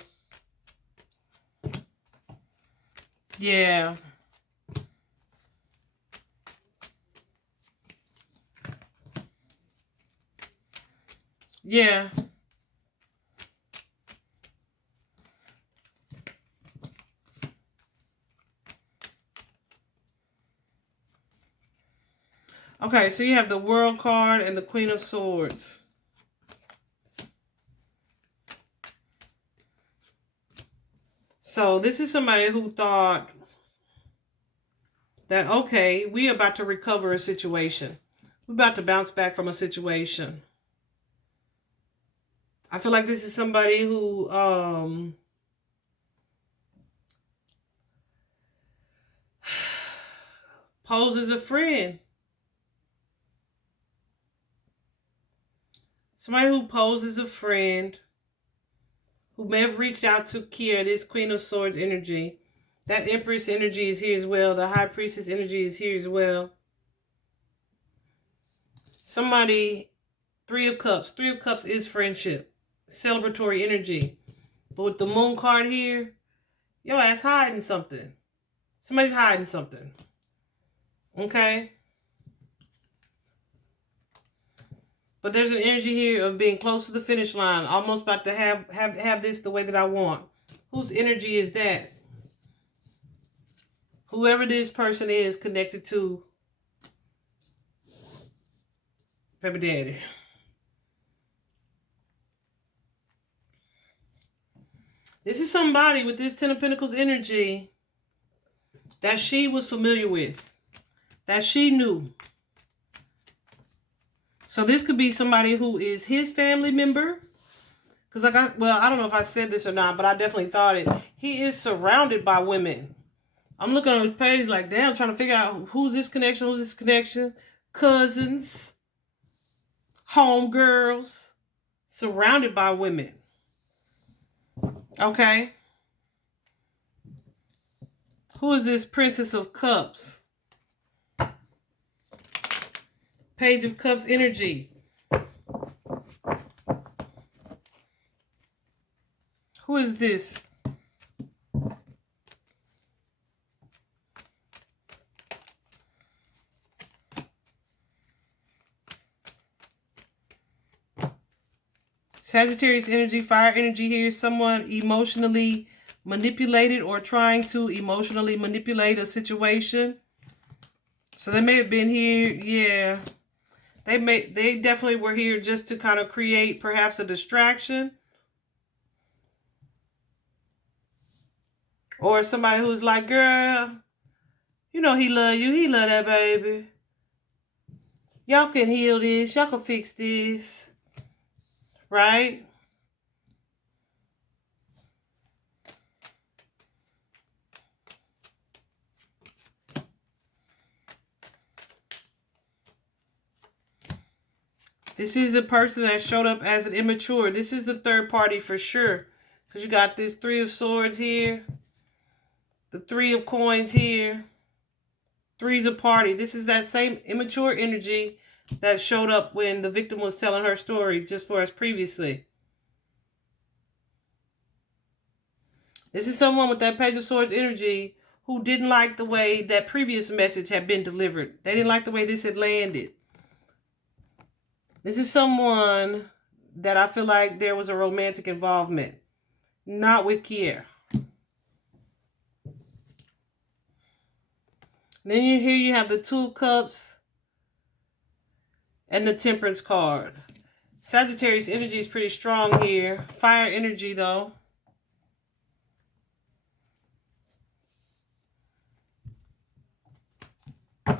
Yeah. Yeah. Okay, so you have the World card and the Queen of Swords. So this is somebody who thought that, okay, we're about to recover a situation. We're about to bounce back from a situation. I feel like this is somebody who poses a friend. Somebody who poses a friend, who may have reached out to Keir, this Queen of Swords energy. That Empress energy is here as well. The High Priestess energy is here as well. Somebody, Three of Cups. Three of Cups is friendship. Celebratory energy. But with the Moon card here, your ass hiding something. Somebody's hiding something. Okay? But there's an energy here of being close to the finish line. Almost about to have this the way that I want. Whose energy is that? Whoever this person is connected to Baby Daddy. This is somebody with this Ten of Pentacles energy that she was familiar with, that she knew. So this could be somebody who is his family member. Because I don't know if I said this or not, but I definitely thought it. He is surrounded by women. I'm looking on his page like, damn, trying to figure out who's this connection, cousins, homegirls, surrounded by women. Okay. Who is this Princess of Cups? Page of Cups energy. Who is this? Sagittarius energy, fire energy here. Someone emotionally manipulated or trying to emotionally manipulate a situation. So they may have been here, yeah. They definitely were here just to kind of create perhaps a distraction. Or somebody who's like, girl, you know he love you. He love that baby. Y'all can heal this. Y'all can fix this. Right? This is the person that showed up as an immature. This is the third party for sure. Because you got this Three of Swords here. The Three of Coins here. Three's a party. This is that same immature energy that showed up when the victim was telling her story just for us previously. This is someone with that Page of Swords energy who didn't like the way that previous message had been delivered. They didn't like the way this had landed. This is someone that I feel like there was a romantic involvement. Not with Keir. Then here you have the Two of Cups and the Temperance card. Sagittarius energy is pretty strong here. Fire energy though.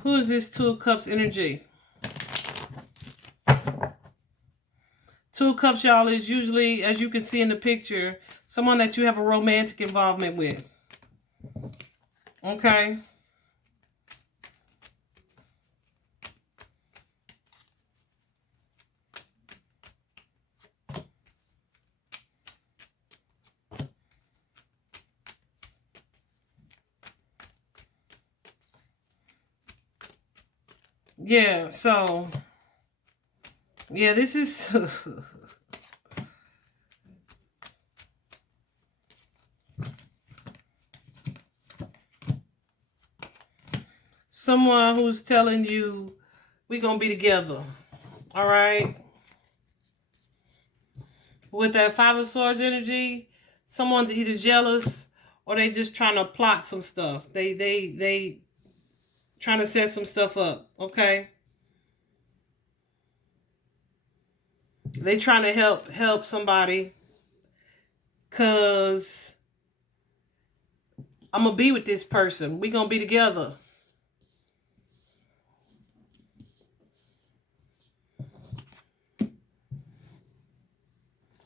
Who is this Two of Cups energy? Two of Cups, y'all, is usually, as you can see in the picture, someone that you have a romantic involvement with. Okay? Yeah, so, yeah, this is... someone who's telling you, we're going to be together. All right? With that Five of Swords energy, someone's either jealous or they just trying to plot some stuff. They trying to set some stuff up, okay? They trying to help somebody because I'm going to be with this person. We going to be together.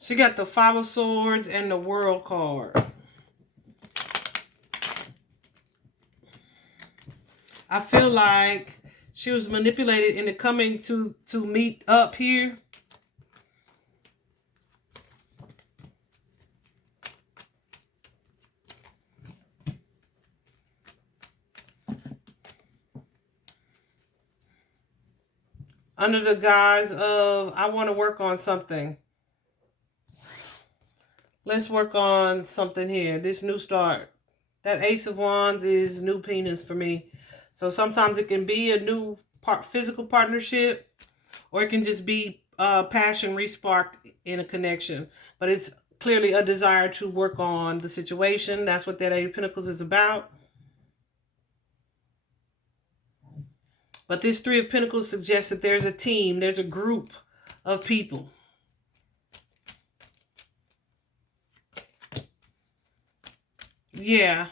She got the Five of Swords and the World card. I feel like she was manipulated into coming to meet up here. Under the guise of, I want to work on something. Let's work on something here. This new start. That Ace of Wands is new penis for me. So sometimes it can be a new physical partnership, or it can just be passion resparked in a connection. But it's clearly a desire to work on the situation. That's what that Eight of Pentacles is about. But this Three of Pentacles suggests that there's a team, there's a group of people. Yeah.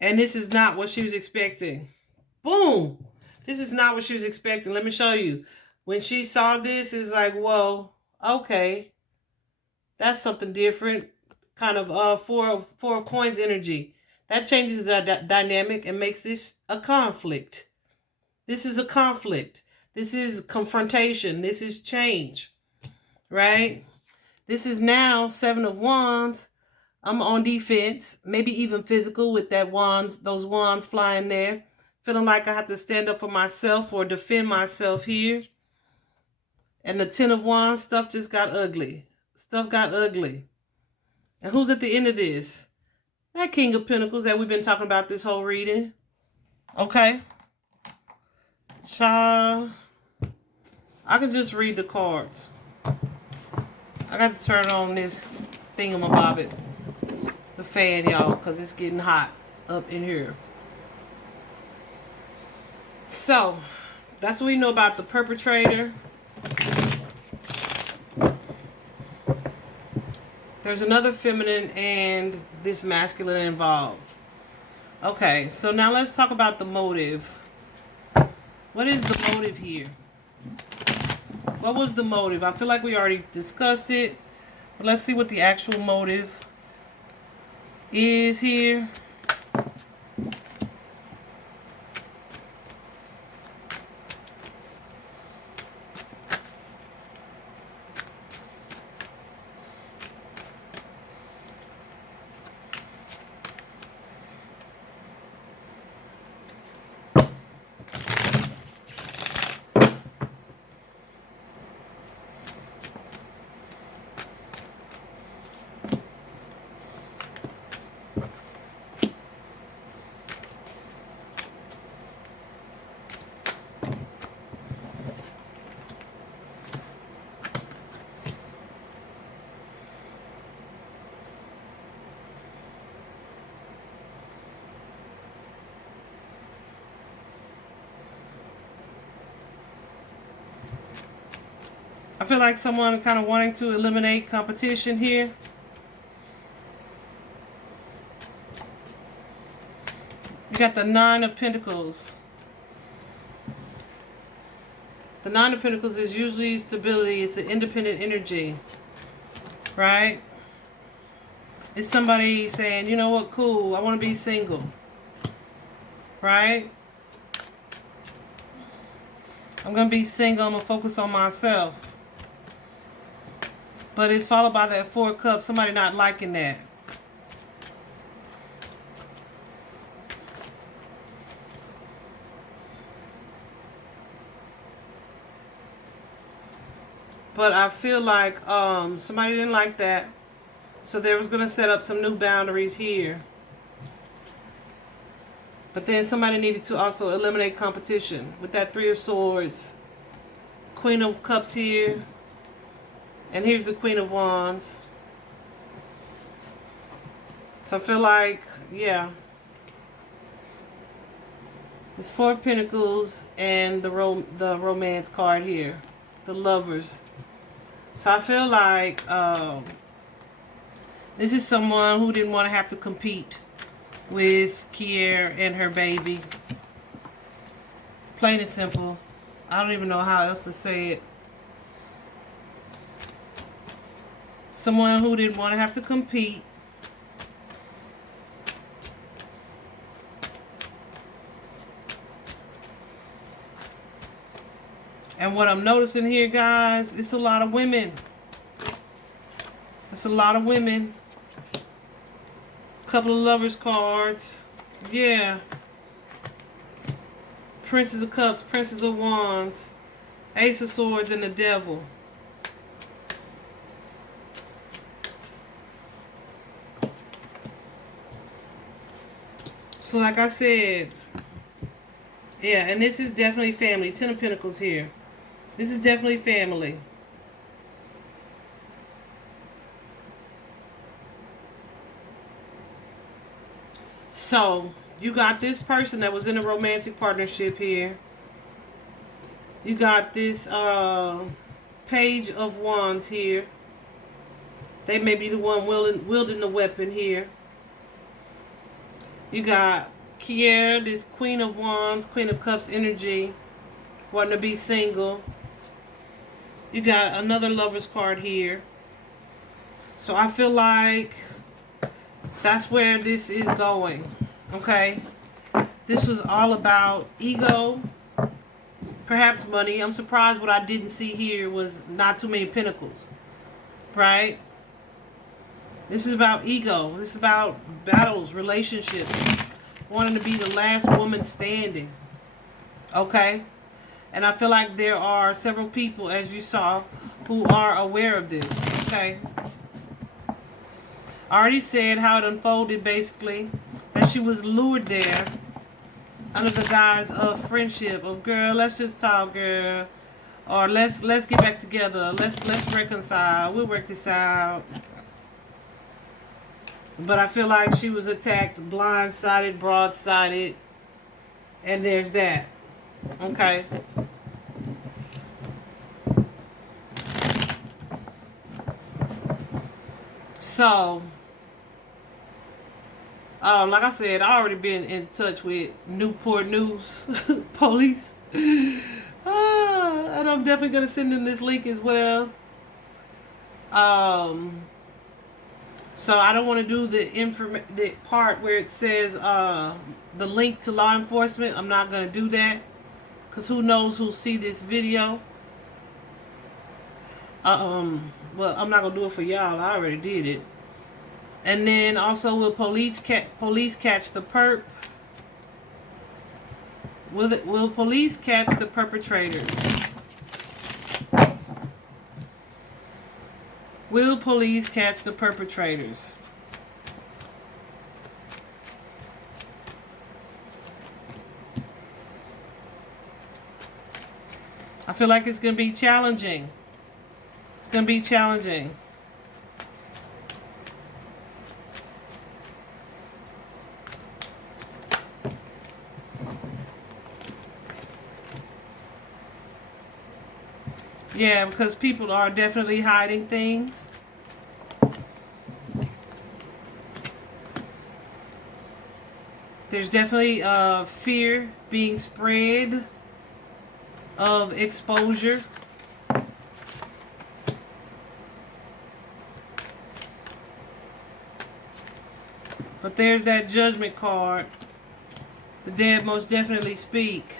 And this is not what she was expecting. Boom. This is not what she was expecting. Let me show you. When she saw this, it's like, whoa, okay. That's something different. Kind of four of coins energy. That changes the dynamic and makes this a conflict. This is a conflict. This is confrontation. This is change. Right? This is now 7 of Wands. I'm on defense, maybe even physical with those wands flying there. Feeling like I have to stand up for myself or defend myself here. And the 10 of Wands, stuff just got ugly. Stuff got ugly. And who's at the end of this? That King of Pentacles that we've been talking about this whole reading. Okay. Child. I can just read the cards. I got to turn on this thingamabobbit. The fan, y'all, because it's getting hot up in here. So, that's what we know about the perpetrator. There's another feminine and this masculine involved. Okay, so now let's talk about the motive. What is the motive here? What was the motive? I feel like we already discussed it. But let's see what the actual motive is here. I feel like someone kind of wanting to eliminate competition here. You got the 9 of Pentacles. The 9 of Pentacles is usually stability. It's an independent energy. Right? It's somebody saying, you know what, cool, I want to be single. Right? I'm going to be single. I'm going to focus on myself. But it's followed by that 4 of Cups. Somebody not liking that. But I feel like somebody didn't like that. So they was going to set up some new boundaries here. But then somebody needed to also eliminate competition. With that 3 of Swords. Queen of Cups here. And here's the Queen of Wands. So I feel like, yeah. There's 4 of Pentacles and the romance card here. The Lovers. So I feel like this is someone who didn't want to have to compete with Keir and her baby. Plain and simple. I don't even know how else to say it. Someone who didn't want to have to compete. And what I'm noticing here, guys, it's a lot of women. It's a lot of women. Couple of Lovers cards. Yeah. Princess of Cups, Princess of Wands, Ace of Swords, and the Devil. So like I said, yeah, and this is definitely family. 10 of Pentacles here. This is definitely family. So, you got this person that was in a romantic partnership here. You got this Page of Wands here. They may be the one wielding the weapon here. You got Keir, this Queen of Wands, Queen of Cups energy, wanting to be single. You got another Lover's card here. So I feel like that's where this is going. Okay? This was all about ego, perhaps money. I'm surprised what I didn't see here was not too many pentacles. Right? This is about ego. This is about battles, relationships. Wanting to be the last woman standing. Okay? And I feel like there are several people, as you saw, who are aware of this. Okay? I already said how it unfolded, basically. That she was lured there under the guise of friendship. Of, girl, let's just talk, girl. Or let's get back together. Let's reconcile. We'll work this out. But I feel like she was attacked, blindsided, broadsided. And there's that. Okay. So, like I said, I already been in touch with Newport News police. And I'm definitely going to send them this link as well. So I don't want to do the part where it says the link to law enforcement. I'm not going to do that. Because who knows who'll see this video. Well, I'm not going to do it for y'all. I already did it. And then also, will police catch the perp? Will police catch the perpetrators? Will police catch the perpetrators? I feel like it's going to be challenging. It's going to be challenging. Yeah, because people are definitely hiding things. There's definitely fear being spread of exposure. But there's that Judgment card. The dead most definitely speak.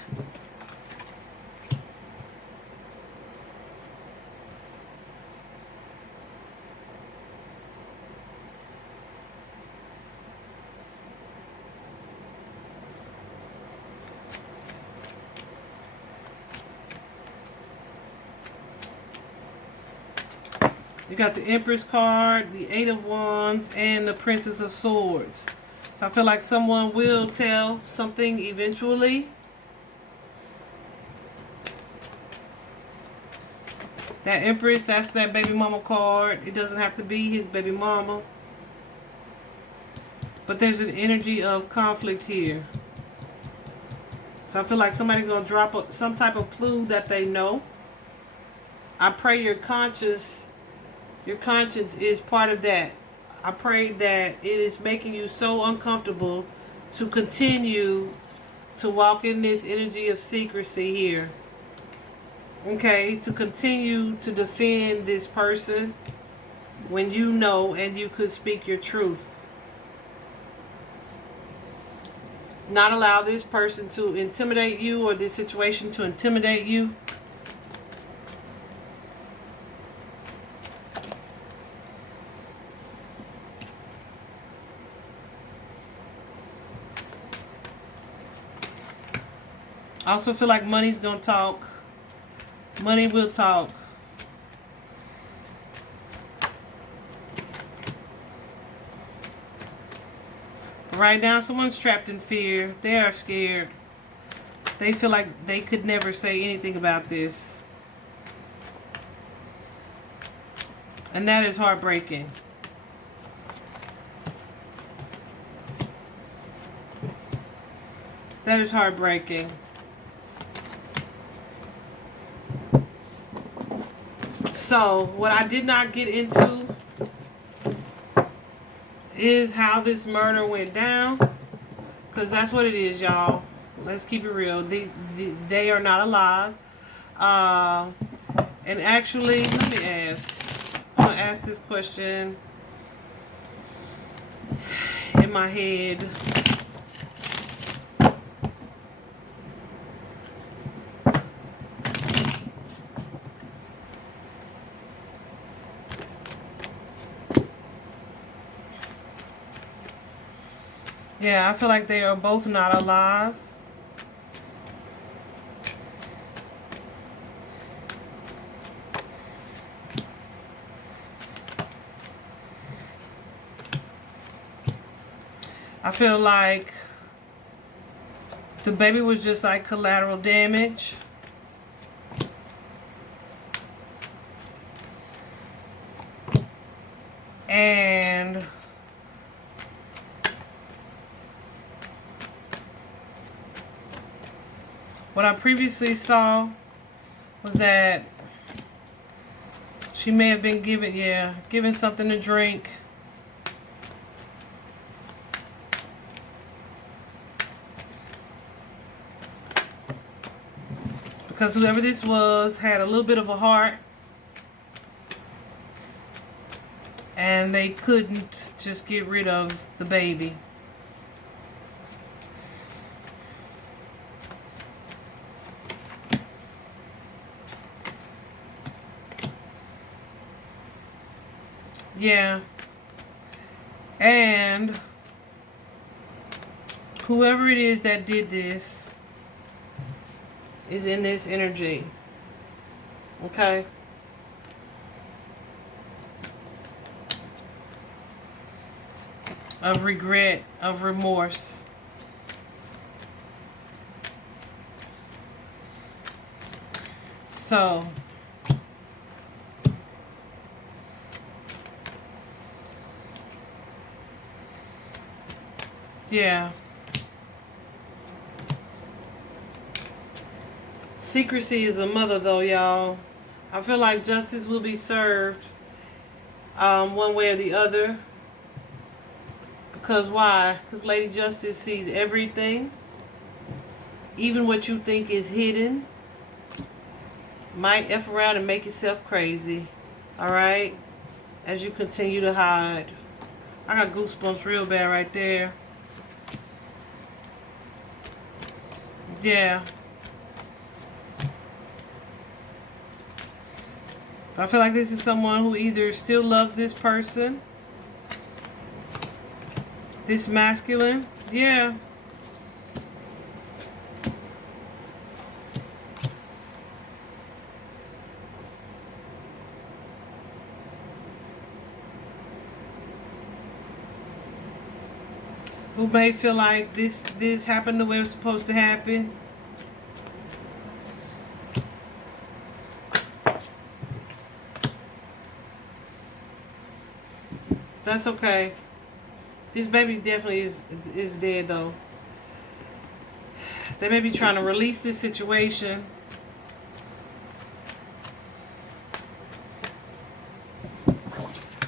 You got the Empress card, the Eight of Wands, and the Princess of Swords. So I feel like someone will tell something eventually. That Empress, that's that baby mama card. It doesn't have to be his baby mama. But there's an energy of conflict here. So I feel like somebody's going to drop some type of clue that they know. I pray your conscience is part of that. I pray that it is making you so uncomfortable to continue to walk in this energy of secrecy here. Okay, to continue to defend this person when you know and you could speak your truth. Not allow this person to intimidate you or this situation to intimidate you. I also feel like money's going to talk. Money will talk. Right now, someone's trapped in fear. They are scared. They feel like they could never say anything about this. And that is heartbreaking. That is heartbreaking. So, what I did not get into is how this murder went down. Because that's what it is, y'all. Let's keep it real. They are not alive. And actually, let me ask. I'm going to ask this question in my head. Yeah, I feel like they are both not alive. I feel like the baby was just like collateral damage. And what I previously saw was that she may have been given something to drink. Because whoever this was had a little bit of a heart. And they couldn't just get rid of the baby. Yeah. And whoever it is that did this is in this energy. Okay? Of regret, of remorse. So, yeah. Secrecy is a mother, though, y'all. I feel like justice will be served one way or the other. Because why? Because Lady Justice sees everything. Even what you think is hidden. Might F around and make yourself crazy. Alright? As you continue to hide. I got goosebumps real bad right there. Yeah. I feel like this is someone who either still loves this person. This masculine. Yeah. Who may feel like this happened the way it was supposed to happen. That's okay. This baby definitely is dead though. They may be trying to release this situation.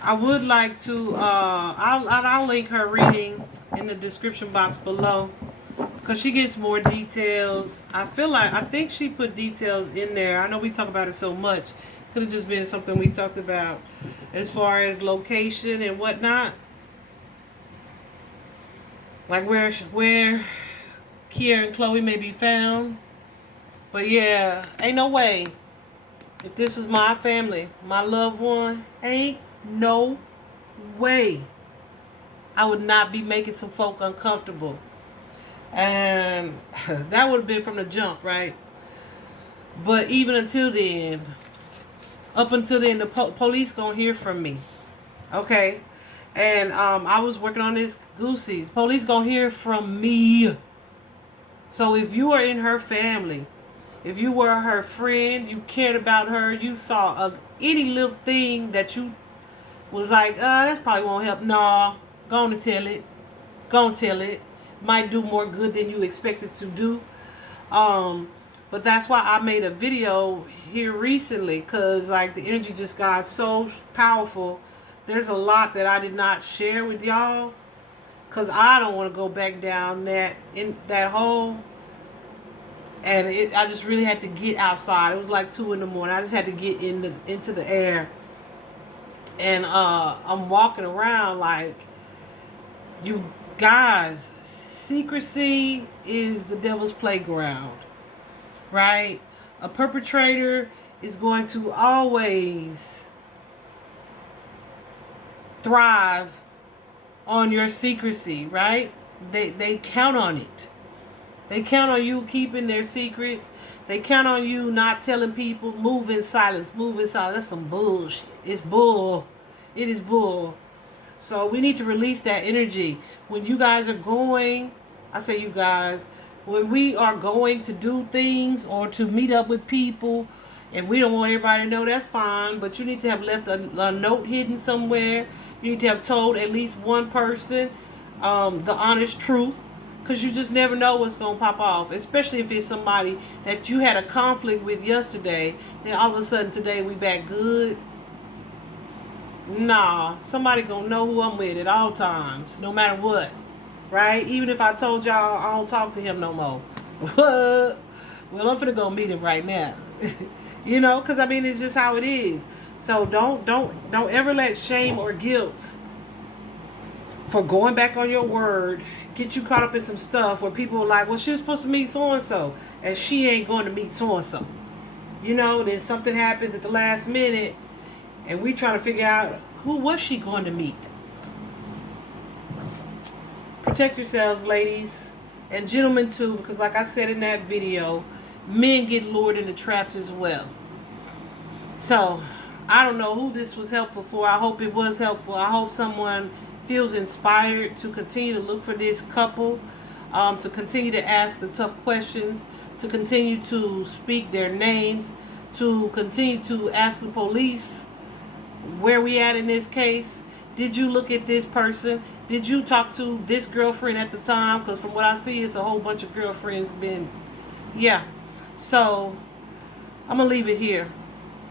I would like to I'll link her reading in the description box below, because she gets more details. I think she put details in there. I know we talk about it so much. Could have just been something we talked about as far as location and whatnot. Like where Keir and Chloe may be found. But yeah, ain't no way. If this was my family, my loved one, ain't no way I would not be making some folk uncomfortable. And that would have been from the jump, right? But even until then, up until then, the police gonna hear from me. Okay? And I was working on this Goosey. Police gonna hear from me. So if you are in her family, if you were her friend, you cared about her, you saw any little thing that you was like, that probably won't help. Nah, go on and tell it. Go and tell it. Might do more good than you expected to do. But that's why I made a video here recently, because like the energy just got so powerful. There's a lot that I did not share with y'all because I don't want to go back down that hole. And I just really had to get outside. It was like 2 in the morning. I just had to get into the air. And I'm walking around like, you guys, secrecy is the devil's playground, right? A perpetrator is going to always thrive on your secrecy, right? They count on it. They count on you keeping their secrets. They count on you not telling people. Move in silence. Move in silence. That's some bullshit. It's bull. It is bull. So we need to release that energy. When you guys are going, I say you guys, when we are going to do things or to meet up with people and we don't want everybody to know, that's fine. But you need to have left a note hidden somewhere. You need to have told at least one person the honest truth. Because you just never know what's going to pop off. Especially if it's somebody that you had a conflict with yesterday. And all of a sudden today we back good. Nah. Somebody going to know who I'm with at all times. No matter what. Right? Even if I told y'all I don't talk to him no more. Well, I'm finna go meet him right now. You know? Because I mean it's just how it is. So don't ever let shame or guilt for going back on your word get you caught up in some stuff where people are like, well, she was supposed to meet so-and-so, and she ain't going to meet so-and-so. You know, then something happens at the last minute, and we trying to figure out who was she going to meet. Protect yourselves, ladies, and gentlemen too, because like I said in that video, men get lured into traps as well. So, I don't know who this was helpful for. I hope it was helpful. I hope someone feels inspired to continue to look for this couple, to continue to ask the tough questions, to continue to speak their names, to continue to ask the police where we at in this case. Did you look at this person? Did you talk to this girlfriend at the time? Because from what I see, it's a whole bunch of girlfriends been, yeah. So, I'm going to leave it here.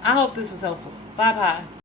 I hope this was helpful. Bye-bye.